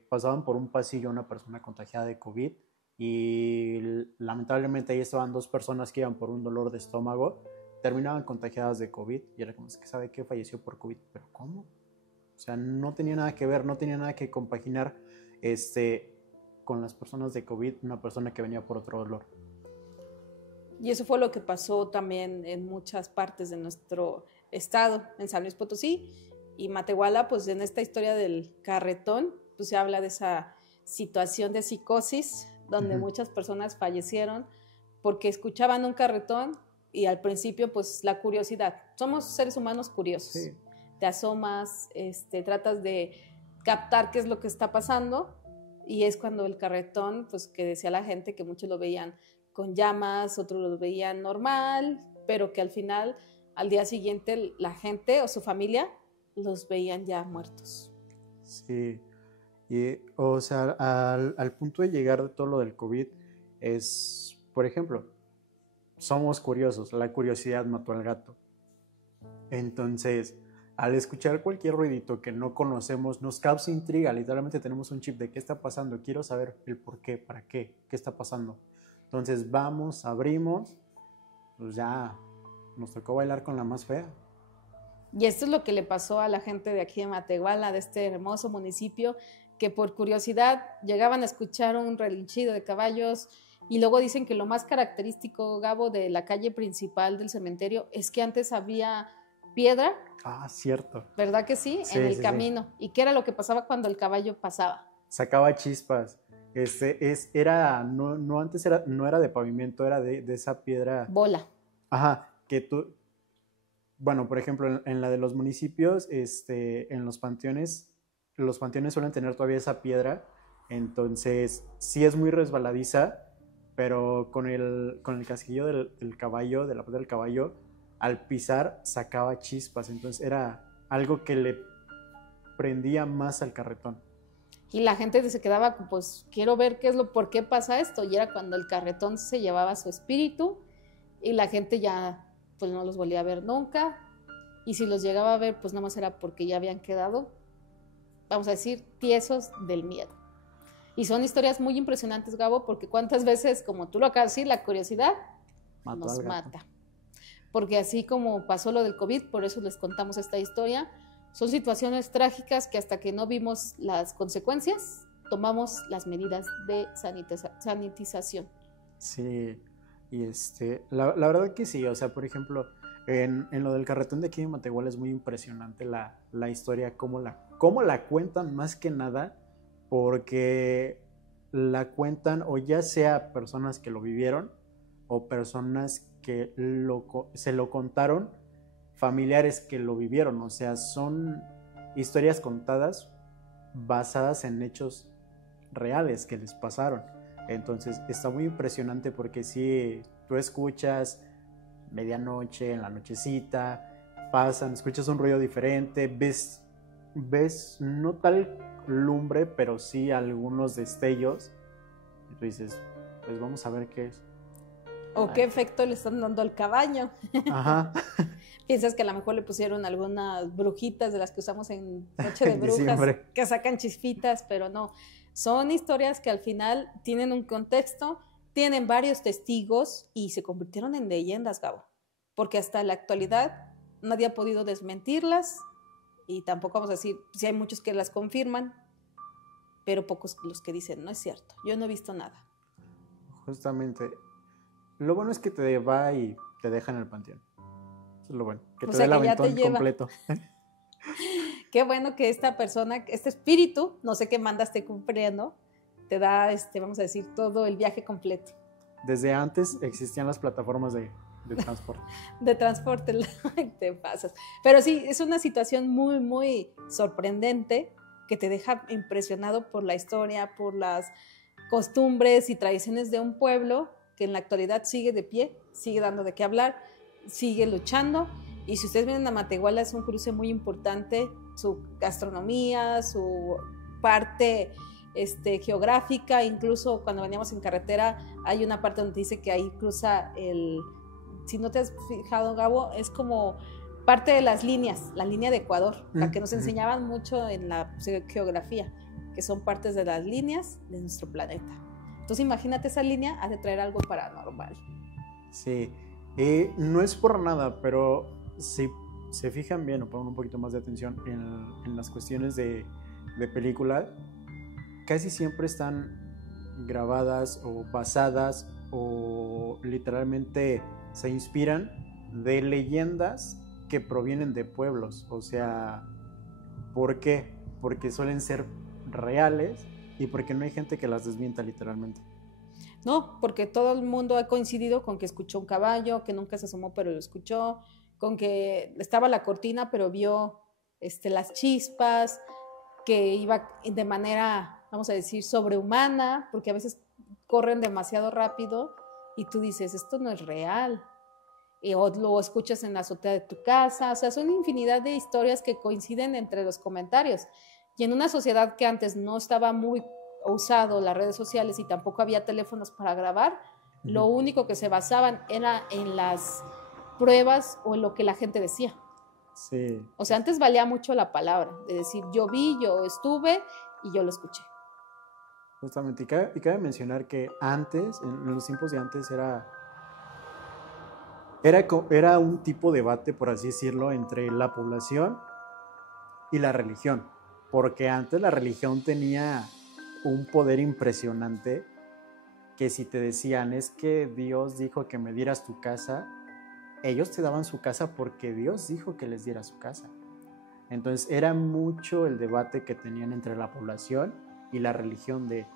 pasaban por un pasillo una persona contagiada de COVID y lamentablemente ahí estaban 2 personas que iban por un dolor de estómago, terminaban contagiadas de COVID y era como, es que sabe que falleció por COVID, pero ¿cómo? O sea, no tenía nada que ver, no tenía nada que compaginar con las personas de COVID, una persona que venía por otro dolor. Y eso fue lo que pasó también en muchas partes de nuestro estado, en San Luis Potosí y Matehuala, pues en esta historia del carretón, pues se habla de esa situación de psicosis, donde muchas personas fallecieron porque escuchaban un carretón y al principio pues la curiosidad, somos seres humanos curiosos, sí. Te asomas, tratas de captar qué es lo que está pasando y es cuando el carretón, pues que decía la gente que muchos lo veían con llamas, otros lo veían normal, pero que al final, al día siguiente, la gente o su familia los veían ya muertos. Sí, y, o sea, al punto de llegar de todo lo del COVID es, por ejemplo, somos curiosos, la curiosidad mató al gato. Entonces, al escuchar cualquier ruidito que no conocemos, nos causa intriga, literalmente tenemos un chip de qué está pasando, quiero saber el por qué, para qué está pasando. Entonces vamos, abrimos, pues ya nos tocó bailar con la más fea. Y esto es lo que le pasó a la gente de aquí de Matehuala, de este hermoso municipio, que por curiosidad llegaban a escuchar un relinchido de caballos y luego dicen que lo más característico, Gabo, de la calle principal del cementerio es que antes había piedra. Ah, cierto. ¿Verdad que sí? En el camino. Sí. ¿Y qué era lo que pasaba cuando el caballo pasaba? Sacaba chispas. No era de pavimento, era de esa piedra. Bola. Ajá, bueno, por ejemplo, en la de los municipios, en los panteones suelen tener todavía esa piedra, entonces sí es muy resbaladiza, pero con el casquillo del caballo, de la pata del caballo, al pisar sacaba chispas, entonces era algo que le prendía más al carretón. Y la gente se quedaba, pues quiero ver por qué pasa esto, y era cuando el carretón se llevaba su espíritu y la gente ya pues no los volvía a ver nunca, y si los llegaba a ver pues nada más era porque ya habían quedado, vamos a decir, tiesos del miedo. Y son historias muy impresionantes, Gabo, porque cuántas veces, como tú lo acabas de decir, la curiosidad nos mata. Porque así como pasó lo del COVID, por eso les contamos esta historia, son situaciones trágicas que hasta que no vimos las consecuencias, tomamos las medidas de sanitización. Sí, y la verdad que sí, o sea, por ejemplo, en lo del carretón de aquí de Matehuala es muy impresionante la historia, cómo la cuentan más que nada, porque la cuentan o ya sea personas que lo vivieron o personas que se lo contaron, familiares que lo vivieron, o sea, son historias contadas basadas en hechos reales que les pasaron. Entonces está muy impresionante porque si tú escuchas medianoche, en la nochecita, escuchas un ruido diferente, ves no tal lumbre, pero sí algunos destellos, y tú dices, pues vamos a ver qué es. ¿O qué efecto le están dando al caballo? Ajá. Piensas que a lo mejor le pusieron algunas brujitas de las que usamos en Noche de Brujas, que sacan chispitas, pero no. Son historias que al final tienen un contexto, tienen varios testigos y se convirtieron en leyendas, Gabo. Porque hasta la actualidad nadie ha podido desmentirlas y tampoco vamos a decir, si hay muchos que las confirman, pero pocos los que dicen, no es cierto, yo no he visto nada. Justamente. Lo bueno es que te va y te deja en el panteón. Eso es lo bueno, que te dé el aventón completo. Qué bueno que esta persona, este espíritu, no sé qué manda esté cumpliendo, te da, vamos a decir, todo el viaje completo. Desde antes existían las plataformas de transporte. De transporte, te pasas. Pero sí, es una situación muy, muy sorprendente que te deja impresionado por la historia, por las costumbres y tradiciones de un pueblo que en la actualidad sigue de pie, sigue dando de qué hablar, sigue luchando. Y si ustedes vienen a Matehuala, es un cruce muy importante, su gastronomía, su parte geográfica, incluso cuando veníamos en carretera hay una parte donde dice que ahí cruza si no te has fijado, Gabo, es como parte de las líneas, la línea de Ecuador, la que nos enseñaban mucho en la geografía, que son partes de las líneas de nuestro planeta. Entonces imagínate, esa línea ha de traer algo paranormal. Sí, no es por nada, pero si se fijan bien o ponen un poquito más de atención en las cuestiones de película, casi siempre están grabadas o basadas o literalmente se inspiran de leyendas que provienen de pueblos. O sea, ¿por qué? Porque suelen ser reales y porque no hay gente que las desmienta literalmente. No, porque todo el mundo ha coincidido con que escuchó un caballo, que nunca se asomó pero lo escuchó, con que estaba la cortina pero vio las chispas, que iba de manera, vamos a decir, sobrehumana, porque a veces corren demasiado rápido y tú dices, esto no es real. O lo escuchas en la azotea de tu casa, o sea, son infinidad de historias que coinciden entre los comentarios. Y en una sociedad que antes no estaba muy usado las redes sociales y tampoco había teléfonos para grabar, lo único que se basaban era en las pruebas o en lo que la gente decía. Sí. O sea, antes valía mucho la palabra, de decir, yo vi, yo estuve y yo lo escuché. Justamente, y cabe mencionar que antes, en los tiempos de antes, era un tipo de debate, por así decirlo, entre la población y la religión, porque antes la religión tenía un poder impresionante, que si te decían, es que Dios dijo que me dieras tu casa, ellos te daban su casa porque Dios dijo que les diera su casa. Entonces era mucho el debate que tenían entre la población y la religión de,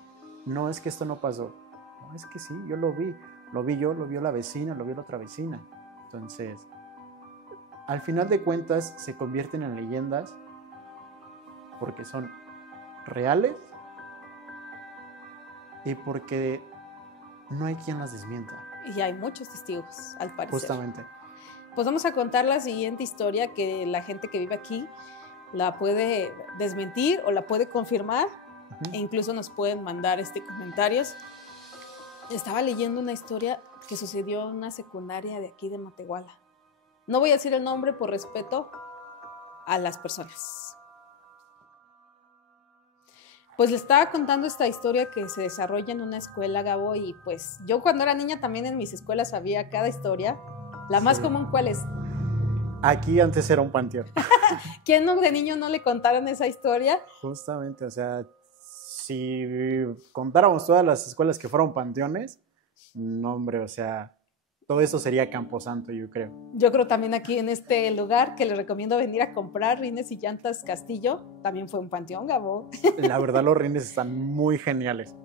no, es que esto no pasó, no, es que sí, yo lo vi yo, lo vio la vecina, lo vio la otra vecina. Entonces, al final de cuentas se convierten en leyendas porque son reales y porque no hay quien las desmienta. Y hay muchos testigos, al parecer. Justamente. Pues vamos a contar la siguiente historia que la gente que vive aquí la puede desmentir o la puede confirmar, e incluso nos pueden mandar comentarios. Estaba leyendo una historia que sucedió en una secundaria de aquí de Matehuala. No voy a decir el nombre por respeto a las personas. Pues le estaba contando esta historia que se desarrolla en una escuela, Gabo, y pues yo cuando era niña también en mis escuelas había cada historia. La más común, ¿cuál es? Aquí antes era un panteón. ¿Quién de niño no le contaron esa historia? Justamente, o sea, si contáramos todas las escuelas que fueron panteones, no, hombre, o sea, todo eso sería Camposanto, yo creo. Yo creo también aquí en este lugar que les recomiendo venir a comprar, Rines y Llantas Castillo, también fue un panteón, Gabo. La verdad, los rines están muy geniales.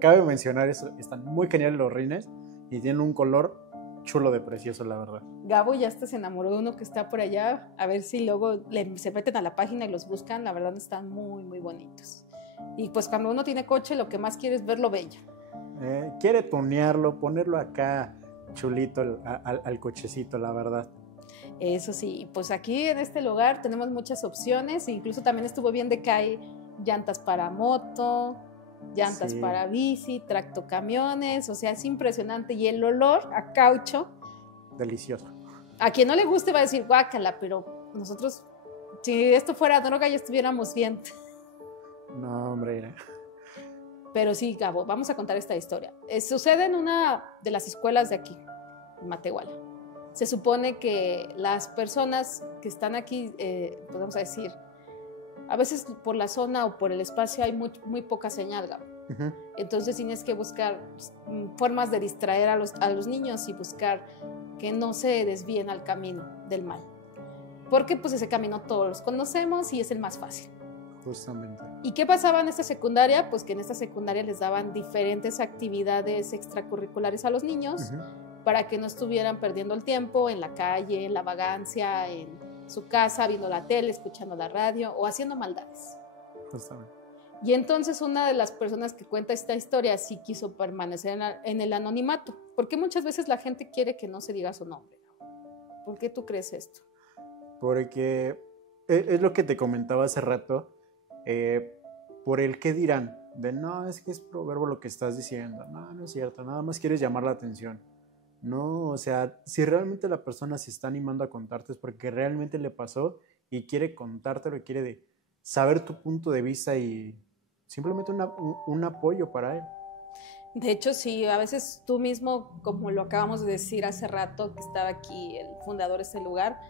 Cabe mencionar eso, están muy geniales los rines y tienen un color chulo de precioso, la verdad. Gabo ya hasta se enamoró de uno que está por allá, a ver si luego se meten a la página y los buscan, la verdad están muy, muy bonitos. Y pues cuando uno tiene coche, lo que más quiere es verlo bello. Quiere tunearlo, ponerlo acá chulito al cochecito, la verdad. Eso sí, pues aquí en este lugar tenemos muchas opciones, incluso también estuvo bien de que hay llantas para moto, llantas para bici, tractocamiones, o sea, es impresionante. Y el olor a caucho. Delicioso. A quien no le guste va a decir guácala, pero nosotros, si esto fuera droga, ya estuviéramos bien. No, hombre. Pero sí, Gabo, vamos a contar esta historia. Sucede en una de las escuelas de aquí, en Matehuala. Se supone que las personas que están aquí, podemos decir, a veces por la zona o por el espacio hay muy poca señal, Gabo. Uh-huh. Entonces tienes que buscar formas de distraer a los niños y buscar que no se desvíen al camino del mal. Porque pues ese camino todos los conocemos y es el más fácil. Justamente. ¿Y qué pasaba en esta secundaria? Pues que en esta secundaria les daban diferentes actividades extracurriculares a los niños uh-huh. para que no estuvieran perdiendo el tiempo en la calle, en la vagancia, en su casa, viendo la tele, escuchando la radio o haciendo maldades. Justamente. Y entonces una de las personas que cuenta esta historia sí quiso permanecer en el anonimato, porque muchas veces la gente quiere que no se diga su nombre. ¿Por qué tú crees esto? Porque es lo que te comentaba hace rato, por el qué dirán, de no, es que es proverbio lo que estás diciendo, no es cierto, nada más quieres llamar la atención. No, o sea, si realmente la persona se está animando a contarte es porque realmente le pasó y quiere contártelo y quiere saber tu punto de vista y simplemente un apoyo para él. De hecho, sí, a veces tú mismo, como lo acabamos de decir hace rato, que estaba aquí el fundador de este lugar,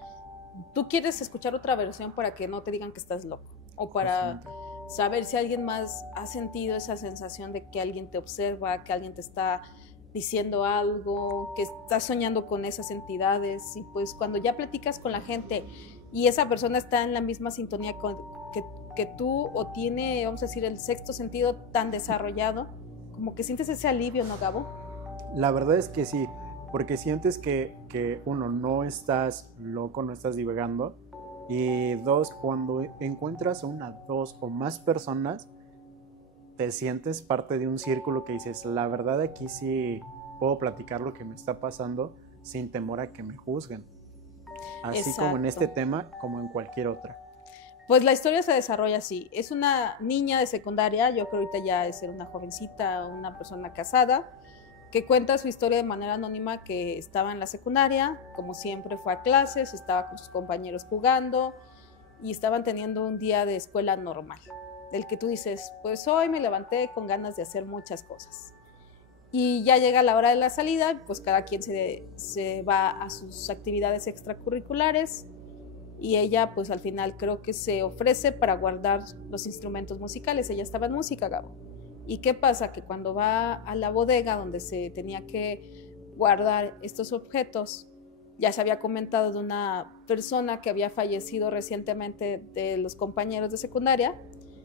tú quieres escuchar otra versión para que no te digan que estás loco o para saber si alguien más ha sentido esa sensación de que alguien te observa, que alguien te está diciendo algo, que estás soñando con esas entidades. Y pues cuando ya platicas con la gente y esa persona está en la misma sintonía que tú o tiene, vamos a decir, el sexto sentido tan desarrollado, como que sientes ese alivio, ¿no, Gabo? La verdad es que sí, porque sientes que uno, no estás loco, no estás divagando, y dos, cuando encuentras a una, dos o más personas, te sientes parte de un círculo que dices, la verdad aquí sí puedo platicar lo que me está pasando sin temor a que me juzguen. Así Exacto. Como en este tema, como en cualquier otra. Pues la historia se desarrolla así. Es una niña de secundaria, yo creo ahorita ya es una jovencita, una persona casada, que cuenta su historia de manera anónima, que estaba en la secundaria, como siempre fue a clases, estaba con sus compañeros jugando y estaban teniendo un día de escuela normal, del que tú dices, pues hoy me levanté con ganas de hacer muchas cosas. Y ya llega la hora de la salida, pues cada quien se va a sus actividades extracurriculares y ella pues al final creo que se ofrece para guardar los instrumentos musicales. Ella estaba en música, Gabo. ¿Y qué pasa? Que cuando va a la bodega donde se tenía que guardar estos objetos, ya se había comentado de una persona que había fallecido recientemente de los compañeros de secundaria,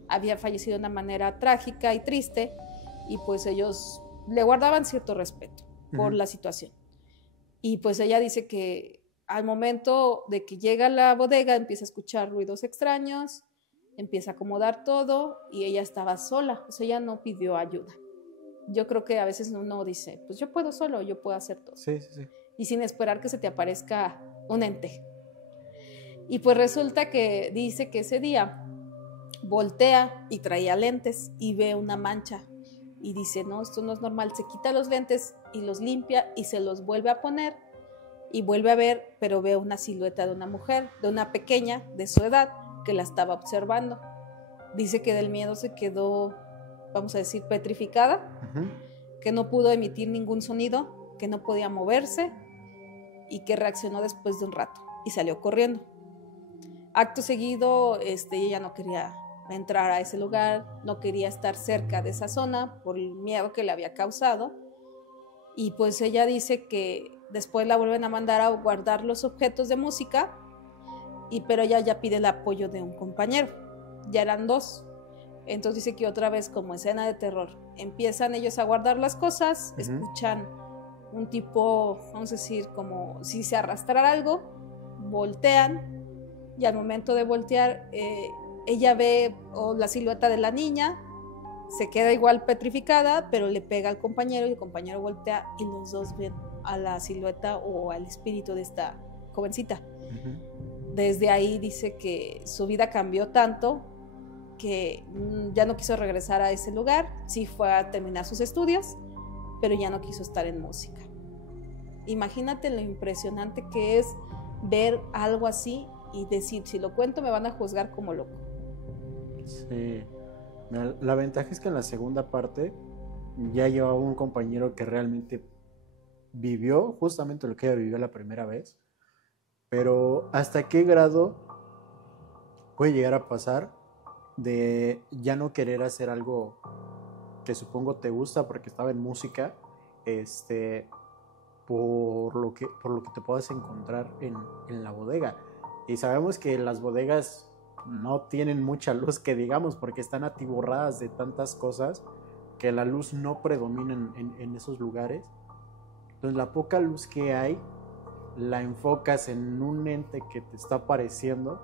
había fallecido de una manera trágica y triste, y pues ellos le guardaban cierto respeto por la situación. Y pues ella dice que al momento de que llega a la bodega empieza a escuchar ruidos extraños, empieza a acomodar todo y ella estaba sola, o sea, ella no pidió ayuda. Yo creo que a veces uno dice, pues yo puedo solo, yo puedo hacer todo. Sí. Y sin esperar que se te aparezca un ente. Y pues resulta que dice que ese día voltea y traía lentes y ve una mancha y dice, no, esto no es normal. Se quita los lentes y los limpia y se los vuelve a poner y vuelve a ver, pero ve una silueta de una mujer, de una pequeña de su edad, que la estaba observando. Dice que del miedo se quedó, vamos a decir, petrificada, Ujú. que no pudo emitir ningún sonido, que no podía moverse y que reaccionó después de un rato y salió corriendo. Acto seguido, ella no quería entrar a ese lugar, no quería estar cerca de esa zona por el miedo que le había causado, y pues ella dice que después la vuelven a mandar a guardar los objetos de música, pero ella ya pide el apoyo de un compañero, ya eran dos. Entonces dice que otra vez, como escena de terror, empiezan ellos a guardar las cosas, Ujú. escuchan un tipo, vamos a decir, como si se arrastrara algo, voltean, y al momento de voltear, ella ve la silueta de la niña, se queda igual petrificada, pero le pega al compañero y el compañero voltea y los dos ven a la silueta o al espíritu de esta jovencita. Ujú. Desde ahí dice que su vida cambió tanto que ya no quiso regresar a ese lugar, sí fue a terminar sus estudios, pero ya no quiso estar en música. Imagínate lo impresionante que es ver algo así y decir, si lo cuento me van a juzgar como loco. Sí. Mira, la ventaja es que en la segunda parte ya llevaba un compañero que realmente vivió justamente lo que ella vivió la primera vez, pero ¿hasta qué grado puede llegar a pasar de ya no querer hacer algo que supongo te gusta porque estaba en música, por lo que te puedas encontrar en la bodega? Y sabemos que las bodegas no tienen mucha luz que digamos porque están atiborradas de tantas cosas que la luz no predomina en esos lugares. Entonces la poca luz que hay la enfocas en un ente que te está apareciendo,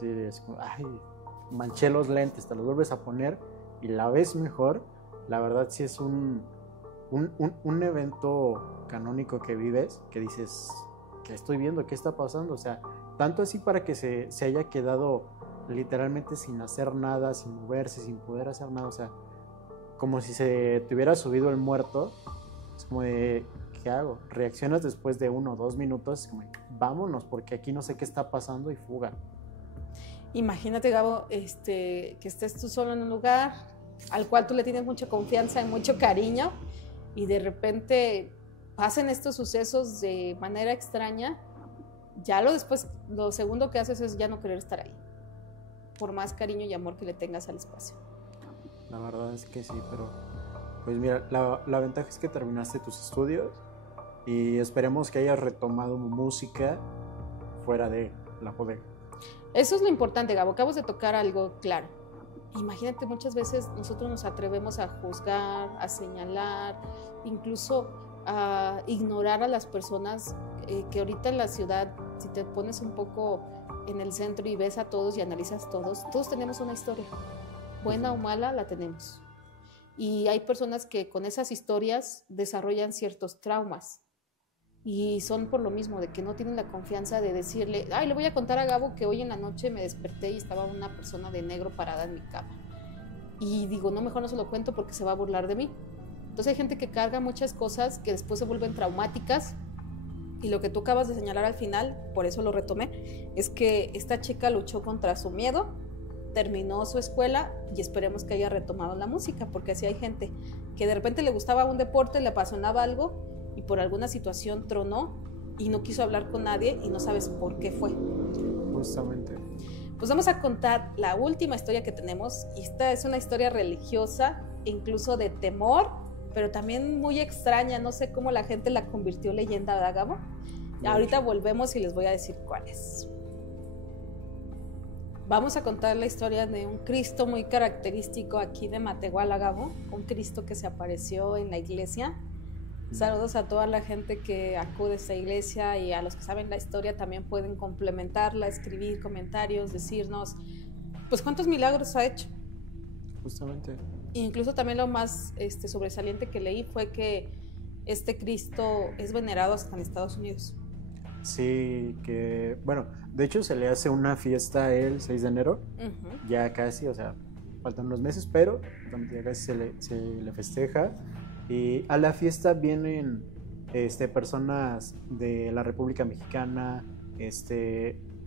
y dices como, ay, manché los lentes, te los vuelves a poner y la ves mejor. La verdad sí es un evento canónico que vives, que dices, ¿qué estoy viendo? ¿Qué está pasando? O sea, tanto así para que se haya quedado literalmente sin hacer nada, sin moverse, sin poder hacer nada. O sea, como si se te hubiera subido el muerto. Es como de, ¿qué hago? Reaccionas después de 1 o 2 minutos, como, vámonos, porque aquí no sé qué está pasando, y fuga. Imagínate, Gabo, que estés tú solo en un lugar al cual tú le tienes mucha confianza y mucho cariño, y de repente pasen estos sucesos de manera extraña. Ya lo segundo que haces es ya no querer estar ahí, por más cariño y amor que le tengas al espacio. La verdad es que sí, pero pues mira, la ventaja es que terminaste tus estudios y esperemos que hayas retomado música fuera de la bodega. Eso es lo importante, Gabo. Acabas de tocar algo claro. Imagínate, muchas veces nosotros nos atrevemos a juzgar, a señalar, incluso a ignorar a las personas que ahorita en la ciudad, si te pones un poco en el centro y ves a todos y analizas todos tenemos una historia, buena o mala, la tenemos. Y hay personas que con esas historias desarrollan ciertos traumas. Y son por lo mismo, de que no tienen la confianza de decirle, ay, le voy a contar a Gabo que hoy en la noche me desperté y estaba una persona de negro parada en mi cama. Y digo, no, mejor no se lo cuento porque se va a burlar de mí. Entonces hay gente que carga muchas cosas que después se vuelven traumáticas. Y lo que tú acabas de señalar al final, por eso lo retomé, es que esta chica luchó contra su miedo, terminó su escuela y esperemos que haya retomado la música, porque así hay gente que de repente le gustaba un deporte, le apasionaba algo, y por alguna situación tronó y no quiso hablar con nadie y no sabes por qué fue. Justamente. Pues vamos a contar la última historia que tenemos, y esta es una historia religiosa, incluso de temor, pero también muy extraña. No sé cómo la gente la convirtió en leyenda, ¿verdad, Gabo? Ahorita volvemos y les voy a decir cuál es. Vamos a contar la historia de un Cristo muy característico aquí de Matehuala, Gabo, un Cristo que se apareció en la iglesia. Saludos a toda la gente que acude a esta iglesia, y a los que saben la historia también pueden complementarla, escribir comentarios, decirnos pues cuántos milagros ha hecho. Justamente. Incluso también lo más sobresaliente que leí fue que este Cristo es venerado hasta en Estados Unidos. Sí, que bueno, de hecho se le hace una fiesta el 6 de enero, Uh-huh. ya casi, o sea, faltan unos meses, pero ya casi se le festeja. Y a la fiesta vienen personas de la República Mexicana,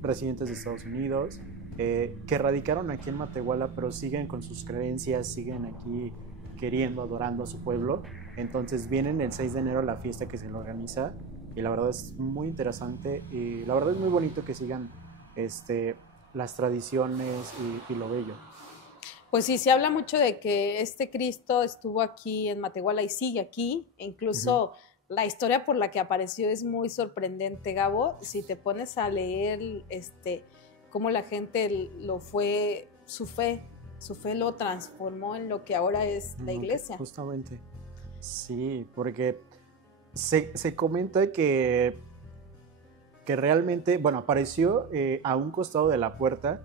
residentes de Estados Unidos, que radicaron aquí en Matehuala, pero siguen con sus creencias, siguen aquí queriendo, adorando a su pueblo. Entonces vienen el 6 de enero a la fiesta que se le organiza y la verdad es muy interesante y la verdad es muy bonito que sigan las tradiciones y lo bello. Pues sí, se habla mucho de que este Cristo estuvo aquí en Matehuala y sigue aquí, e incluso la historia por la que apareció es muy sorprendente, Gabo. Si te pones a leer cómo la gente lo fue, su fe lo transformó en lo que ahora es la iglesia. Justamente, sí, porque se comenta que realmente, bueno, apareció a un costado de la puerta,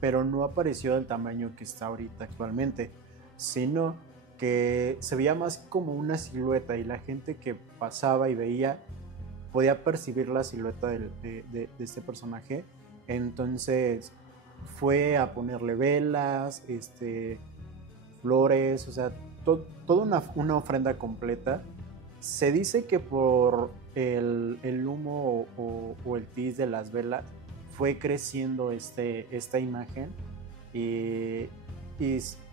pero no apareció del tamaño que está ahorita actualmente, sino que se veía más como una silueta y la gente que pasaba y veía podía percibir la silueta de este personaje. Entonces fue a ponerle velas, flores, o sea, toda una ofrenda completa. Se dice que por el humo o el tiz de las velas fue creciendo esta imagen y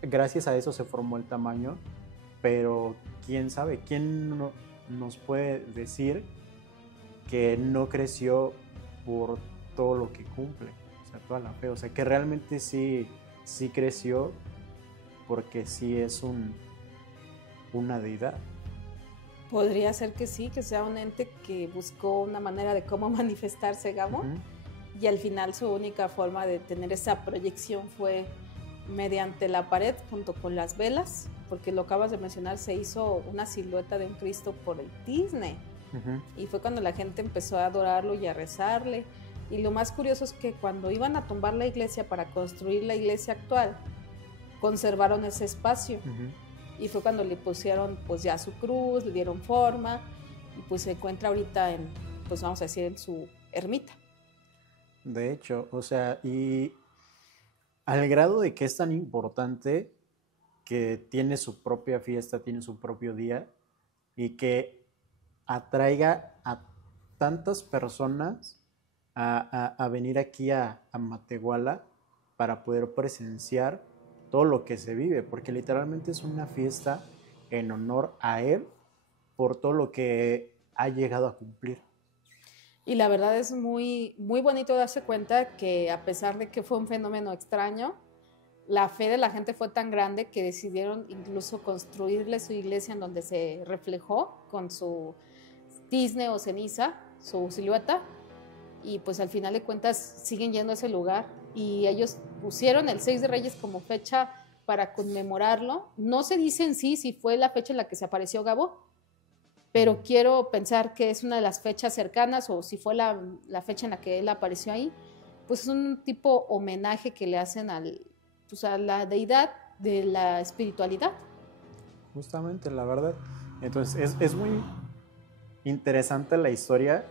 gracias a eso se formó el tamaño, pero quién sabe, quién nos puede decir que no creció por todo lo que cumple, o sea, toda la fe, o sea, que realmente sí creció porque sí es una deidad. Podría ser que sí, que sea un ente que buscó una manera de cómo manifestarse, Gabo, y al final su única forma de tener esa proyección fue mediante la pared junto con las velas, porque lo acabas de mencionar, se hizo una silueta de un Cristo por el tizne, y fue cuando la gente empezó a adorarlo y a rezarle. Y lo más curioso es que cuando iban a tumbar la iglesia para construir la iglesia actual, conservaron ese espacio. Y fue cuando le pusieron pues ya su cruz, le dieron forma y pues se encuentra ahorita en, pues vamos a decir, en su ermita. De hecho, o sea, y al grado de que es tan importante que tiene su propia fiesta, tiene su propio día y que atraiga a tantas personas a venir aquí a Matehuala para poder presenciar todo lo que se vive, porque literalmente es una fiesta en honor a él por todo lo que ha llegado a cumplir. Y la verdad es muy, muy bonito darse cuenta que a pesar de que fue un fenómeno extraño, la fe de la gente fue tan grande que decidieron incluso construirle su iglesia en donde se reflejó con su tizne o ceniza, su silueta, y pues al final de cuentas siguen yendo a ese lugar y ellos pusieron el 6 de Reyes como fecha para conmemorarlo. No se dice en sí si fue la fecha en la que se apareció Gabo, pero quiero pensar que es una de las fechas cercanas o si fue la fecha en la que él apareció ahí, pues es un tipo homenaje que le hacen pues a la deidad de la espiritualidad. Justamente, la verdad. Entonces es muy interesante la historia,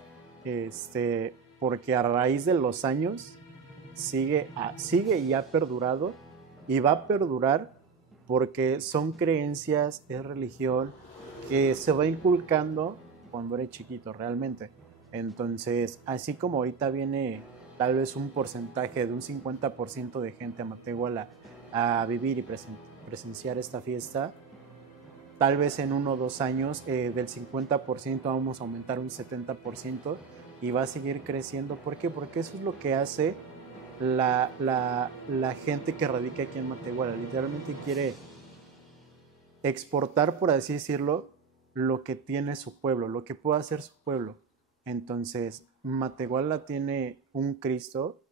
porque a raíz de los años sigue y ha perdurado y va a perdurar porque son creencias, es religión que se va inculcando cuando eres chiquito realmente. Entonces, así como ahorita viene tal vez un porcentaje de un 50% de gente a Matehuala a vivir y presenciar esta fiesta, tal vez en 1 o 2 años del 50% vamos a aumentar un 70% y va a seguir creciendo. ¿Por qué? Porque eso es lo que hace la gente que radica aquí en Matehuala. Literalmente quiere exportar, por así decirlo, lo que tiene su pueblo, lo que puede hacer su pueblo. Entonces, Matehuala tiene un Cristo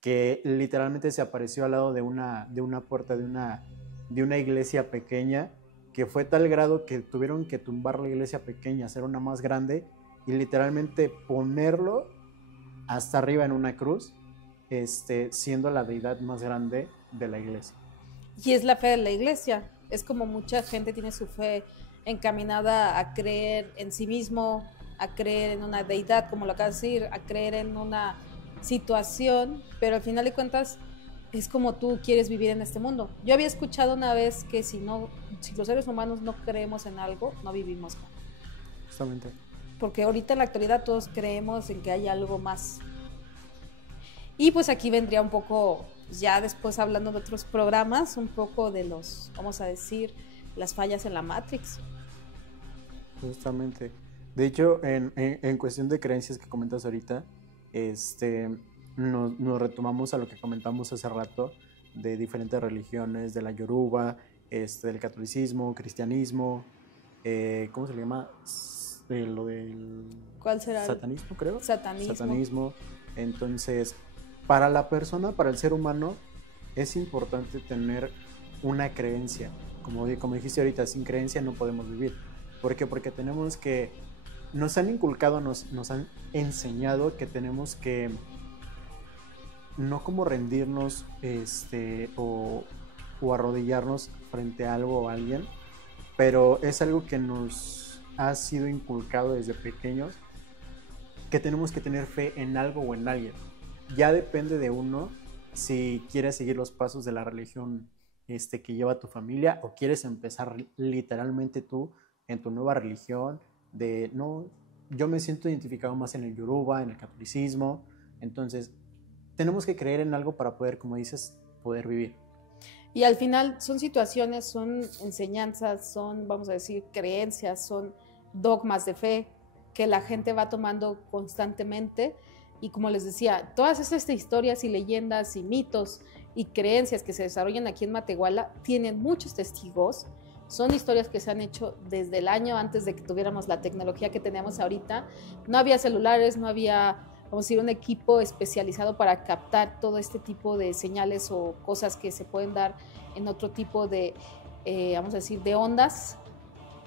que literalmente se apareció al lado de una puerta de una iglesia pequeña, que fue tal grado que tuvieron que tumbar la iglesia pequeña, hacer una más grande y literalmente ponerlo hasta arriba en una cruz, siendo la deidad más grande de la iglesia. Y es la fe de la iglesia. Es como mucha gente tiene su fe encaminada a creer en sí mismo, a creer en una deidad, como lo acabas de decir, a creer en una situación, pero al final de cuentas es como tú quieres vivir en este mundo. Yo había escuchado una vez que si los seres humanos no creemos en algo, no vivimos. Justamente. Porque ahorita en la actualidad todos creemos en que hay algo más. Y pues aquí vendría un poco, ya después hablando de otros programas, un poco de los, vamos a decir, las fallas en la Matrix. Justamente. De hecho, en cuestión de creencias que comentas ahorita, nos retomamos a lo que comentamos hace rato de diferentes religiones, de la Yoruba, del catolicismo, cristianismo, ¿cómo se le llama? Lo del... ¿Cuál será? Satanismo, creo. Satanismo. Satanismo. Entonces, para la persona, para el ser humano, es importante tener una creencia. Como dijiste ahorita, sin creencia no podemos vivir. ¿Por qué? Porque tenemos que... Nos han inculcado, nos han enseñado que tenemos que no como rendirnos o arrodillarnos frente a algo o a alguien, pero es algo que nos ha sido inculcado desde pequeños, que tenemos que tener fe en algo o en alguien. Ya depende de uno si quieres seguir los pasos de la religión que lleva tu familia, o quieres empezar literalmente tú en tu nueva religión. No, yo me siento identificado más en el Yoruba, en el catolicismo. Entonces tenemos que creer en algo para poder, como dices, poder vivir. Y al final son situaciones, son enseñanzas, son, vamos a decir, creencias, son dogmas de fe que la gente va tomando constantemente. Y como les decía, todas estas historias y leyendas y mitos y creencias que se desarrollan aquí en Matehuala tienen muchos testigos. Son historias que se han hecho desde el año antes de que tuviéramos la tecnología que tenemos ahorita. No había celulares, no había, vamos a decir, un equipo especializado para captar todo este tipo de señales o cosas que se pueden dar en otro tipo de, vamos a decir, de ondas.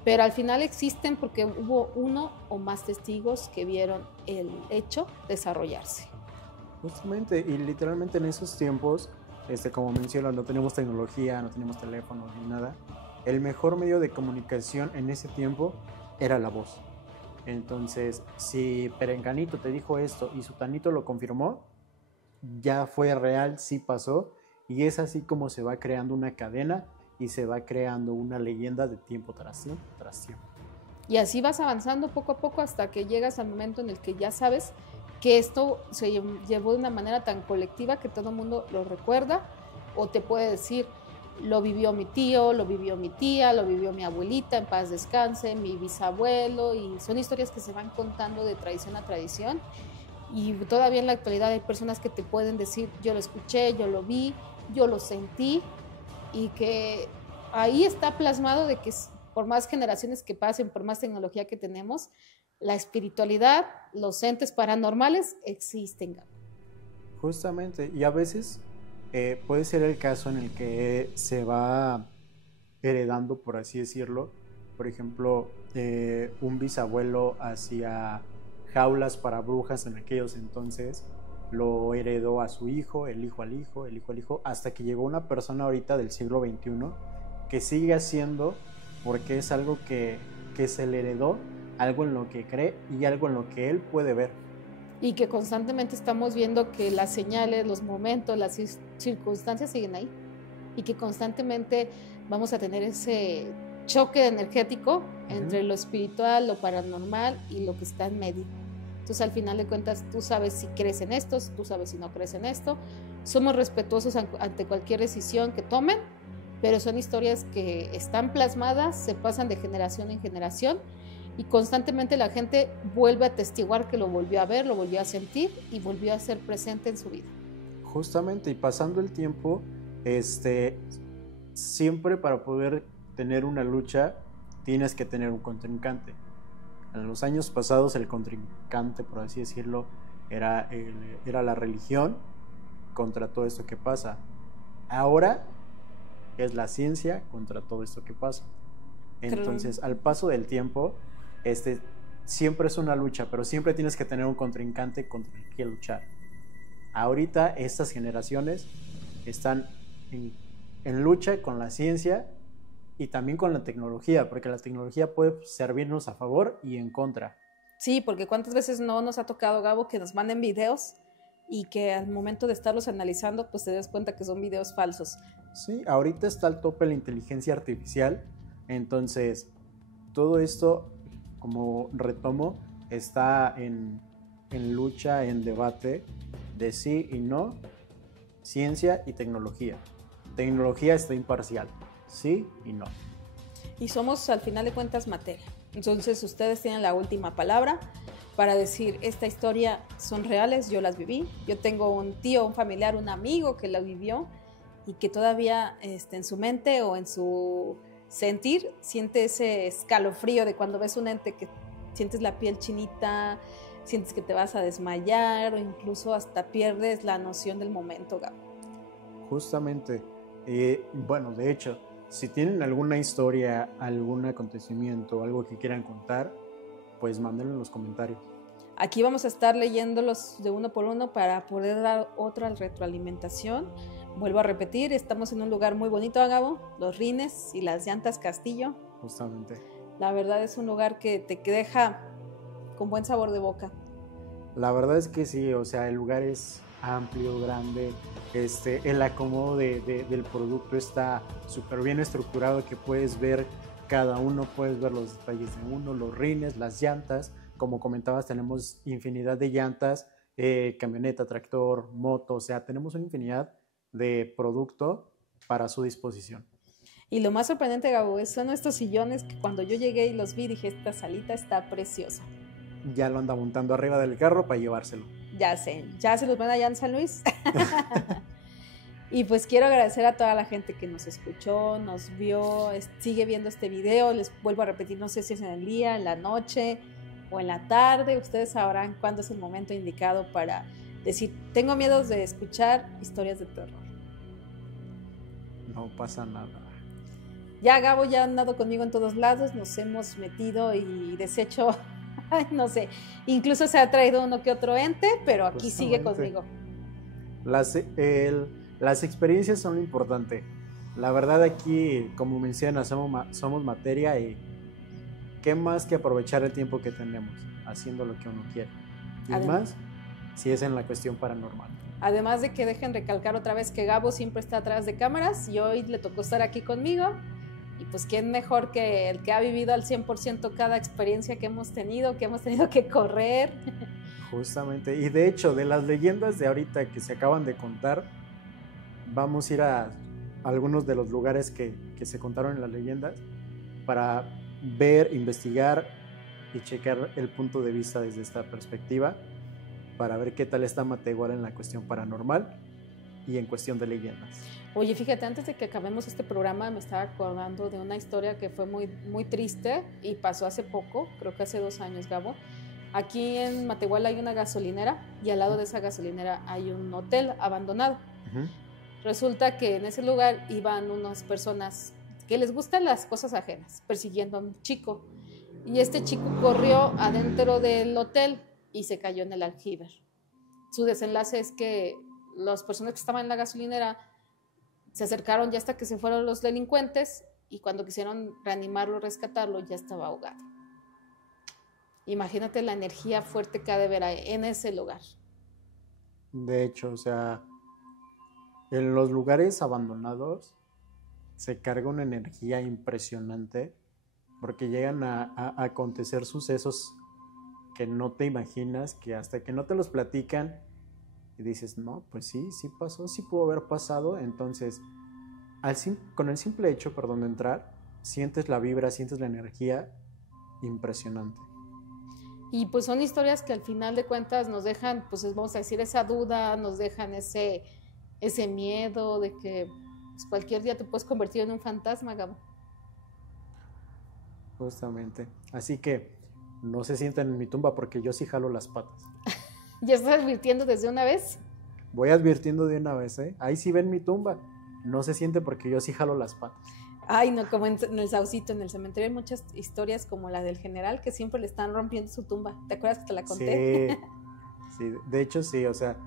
Pero al final existen porque hubo uno o más testigos que vieron el hecho desarrollarse. Justamente, y literalmente en esos tiempos, como mencionas, no teníamos tecnología, no teníamos teléfono ni nada. El mejor medio de comunicación en ese tiempo era la voz. Entonces, si Perenganito te dijo esto y Sutanito lo confirmó, ya fue real, sí pasó, y es así como se va creando una cadena y se va creando una leyenda de tiempo tras tiempo tras tiempo. Y así vas avanzando poco a poco hasta que llegas al momento en el que ya sabes que esto se llevó de una manera tan colectiva que todo el mundo lo recuerda, o te puede decir, lo vivió mi tío, lo vivió mi tía, lo vivió mi abuelita, en paz descanse, mi bisabuelo, y son historias que se van contando de tradición a tradición. Y todavía en la actualidad hay personas que te pueden decir, yo lo escuché, yo lo vi, yo lo sentí, y que ahí está plasmado de que por más generaciones que pasen, por más tecnología que tenemos, la espiritualidad, los entes paranormales existen. Justamente, y a veces puede ser el caso en el que se va heredando, por así decirlo. Por ejemplo, un bisabuelo hacía jaulas para brujas en aquellos entonces, lo heredó a su hijo, el hijo al hijo, el hijo al hijo, hasta que llegó una persona ahorita del siglo XXI que sigue haciendo, porque es algo que se le heredó, algo en lo que cree y algo en lo que él puede ver. Y que constantemente estamos viendo que las señales, los momentos, las circunstancias siguen ahí, y que constantemente vamos a tener ese choque energético entre lo espiritual, lo paranormal y lo que está en medio. Entonces, al final de cuentas, tú sabes si crees en esto, tú sabes si no crees en esto. Somos respetuosos ante cualquier decisión que tomen, pero son historias que están plasmadas, se pasan de generación en generación, y constantemente la gente vuelve a atestiguar que lo volvió a ver, lo volvió a sentir y volvió a ser presente en su vida. Justamente, y pasando el tiempo, siempre para poder tener una lucha tienes que tener un contrincante. En los años pasados el contrincante, por así decirlo, era la religión contra todo esto que pasa. Ahora es la ciencia contra todo esto que pasa. Entonces, al paso del tiempo, siempre es una lucha, pero siempre tienes que tener un contrincante contra el que luchar. Ahorita estas generaciones están en lucha con la ciencia y también con la tecnología, porque la tecnología puede servirnos a favor y en contra. Sí, porque cuántas veces no nos ha tocado, Gabo, que nos manden videos y que al momento de estarlos analizando, pues te das cuenta que son videos falsos. Sí, ahorita está al tope la inteligencia artificial, entonces todo esto, como retomo, está en lucha, en debate, de sí y no, ciencia y tecnología. Tecnología está imparcial, sí y no. Y somos al final de cuentas materia. Entonces ustedes tienen la última palabra para decir, esta historia son reales, yo las viví. Yo tengo un tío, un familiar, un amigo que la vivió y que todavía en su mente o en su sentir siente ese escalofrío de cuando ves un ente que sientes la piel chinita, sientes que te vas a desmayar o incluso hasta pierdes la noción del momento, Gabo. Justamente, bueno, de hecho, si tienen alguna historia, algún acontecimiento, algo que quieran contar, pues mándenlo en los comentarios. Aquí vamos a estar leyéndolos de uno por uno para poder dar otra retroalimentación. Vuelvo a repetir, estamos en un lugar muy bonito, Gabo, Los Rines y las Llantas Castillo. Justamente. La verdad es un lugar que te deja con buen sabor de boca. La verdad es que sí, o sea, el lugar es amplio, grande, el acomodo del producto está súper bien estructurado, que puedes ver cada uno, puedes ver los detalles de uno, los rines, las llantas. Como comentabas, tenemos infinidad de llantas, camioneta, tractor, moto, o sea, tenemos una infinidad de producto para su disposición. Y lo más sorprendente, Gabo, son estos sillones que cuando yo llegué y los vi, dije, esta salita está preciosa. Ya lo anda montando arriba del carro para llevárselo. Ya sé, ya se los ven allá en San Luis. Y pues quiero agradecer a toda la gente que nos escuchó, nos vio, sigue viendo este video. Les vuelvo a repetir, no sé si es en el día, en la noche o en la tarde. Ustedes sabrán cuándo es el momento indicado para decir, tengo miedo de escuchar historias de terror. No pasa nada. Ya Gabo ya ha andado conmigo en todos lados, nos hemos metido y deshecho, no sé, incluso se ha traído uno que otro ente, pero aquí sigue conmigo. Las experiencias son lo importante. La verdad aquí, como mencionas, somos materia y qué más que aprovechar el tiempo que tenemos haciendo lo que uno quiere. Y además, si es en la cuestión paranormal. Además de que dejen recalcar otra vez que Gabo siempre está atrás de cámaras y hoy le tocó estar aquí conmigo. Y pues quién mejor que el que ha vivido al 100% cada experiencia que hemos tenido que correr. Justamente, y de hecho, de las leyendas de ahorita que se acaban de contar, vamos a ir a algunos de los lugares que se contaron en las leyendas para ver, investigar y checar el punto de vista desde esta perspectiva, para ver qué tal está Matehuala en la cuestión paranormal y en cuestión de leyendas. Oye, fíjate, antes de que acabemos este programa me estaba acordando de una historia que fue muy, muy triste y pasó hace poco, creo que hace 2 años, Gabo. Aquí en Matehuala hay una gasolinera y al lado de esa gasolinera hay un hotel abandonado. Resulta que en ese lugar iban unas personas que les gustan las cosas ajenas, persiguiendo a un chico. Y este chico corrió adentro del hotel y se cayó en el aljibe. Su desenlace es que las personas que estaban en la gasolinera se acercaron ya hasta que se fueron los delincuentes y cuando quisieron reanimarlo, rescatarlo, ya estaba ahogado. Imagínate la energía fuerte que ha de haber en ese lugar. De hecho, o sea, en los lugares abandonados se carga una energía impresionante porque llegan a acontecer sucesos que no te imaginas, que hasta que no te los platican y dices, no, pues sí pasó, sí pudo haber pasado. Entonces, con el simple hecho, de entrar, sientes la vibra, sientes la energía impresionante. Y pues son historias que al final de cuentas nos dejan, pues vamos a decir, esa duda, nos dejan ese miedo de que pues, cualquier día te puedes convertir en un fantasma, Gabo. Justamente. Así que no se sientan en mi tumba porque yo sí jalo las patas. ¿Ya estás advirtiendo desde una vez? Voy advirtiendo de una vez, ¿eh? Ahí sí ven mi tumba. No se siente porque yo sí jalo las patas. Ay, no, como en el Saucito, en el cementerio hay muchas historias como la del general que siempre le están rompiendo su tumba. ¿Te acuerdas que te la conté? Sí, de hecho sí, o sea,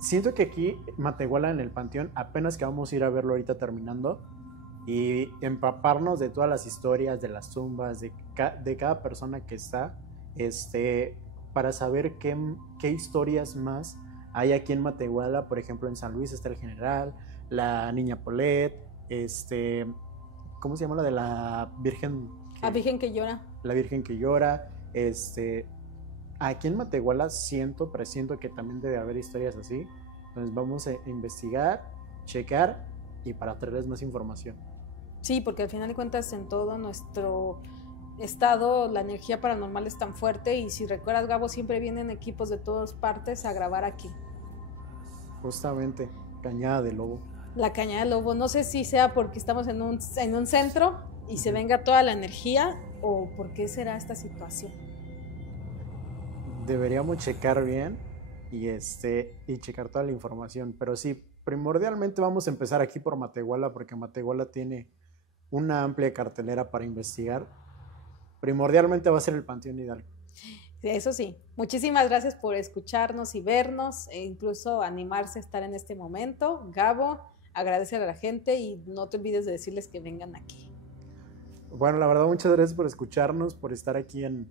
siento que aquí Matehuala en el panteón, apenas que vamos a ir a verlo ahorita terminando y empaparnos de todas las historias, de las tumbas, de cada persona que está, para saber qué historias más hay aquí en Matehuala. Por ejemplo, en San Luis está el general, la niña Polet, ¿cómo se llama la de la Virgen? La Virgen que llora. La Virgen que llora, aquí en Matehuala presiento que también debe haber historias así. Entonces vamos a investigar, checar y para traerles más información. Sí, porque al final de cuentas en todo nuestro estado la energía paranormal es tan fuerte y si recuerdas, Gabo, siempre vienen equipos de todas partes a grabar aquí. Justamente, Cañada de Lobo. La Cañada de Lobo, no sé si sea porque estamos en un centro y se venga toda la energía o por qué será esta situación. Deberíamos checar bien y checar toda la información, pero sí, primordialmente vamos a empezar aquí por Matehuala porque Matehuala tiene una amplia cartelera para investigar. Primordialmente va a ser el Panteón Hidalgo. Eso sí, muchísimas gracias por escucharnos y vernos e incluso animarse a estar en este momento. Gabo, agradecer a la gente y no te olvides de decirles que vengan aquí. Bueno, la verdad, muchas gracias por escucharnos, por estar aquí en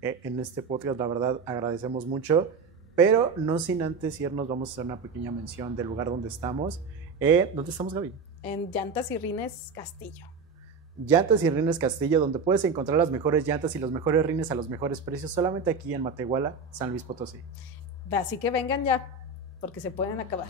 este podcast. La verdad, agradecemos mucho, pero no sin antes irnos, vamos a hacer una pequeña mención del lugar donde estamos. ¿Dónde estamos, Gaby? En Llantas y Rines Castillo. Llantas y Rines Castillo, donde puedes encontrar las mejores llantas y los mejores rines a los mejores precios, solamente aquí en Matehuala, San Luis Potosí. Así que vengan ya, porque se pueden acabar.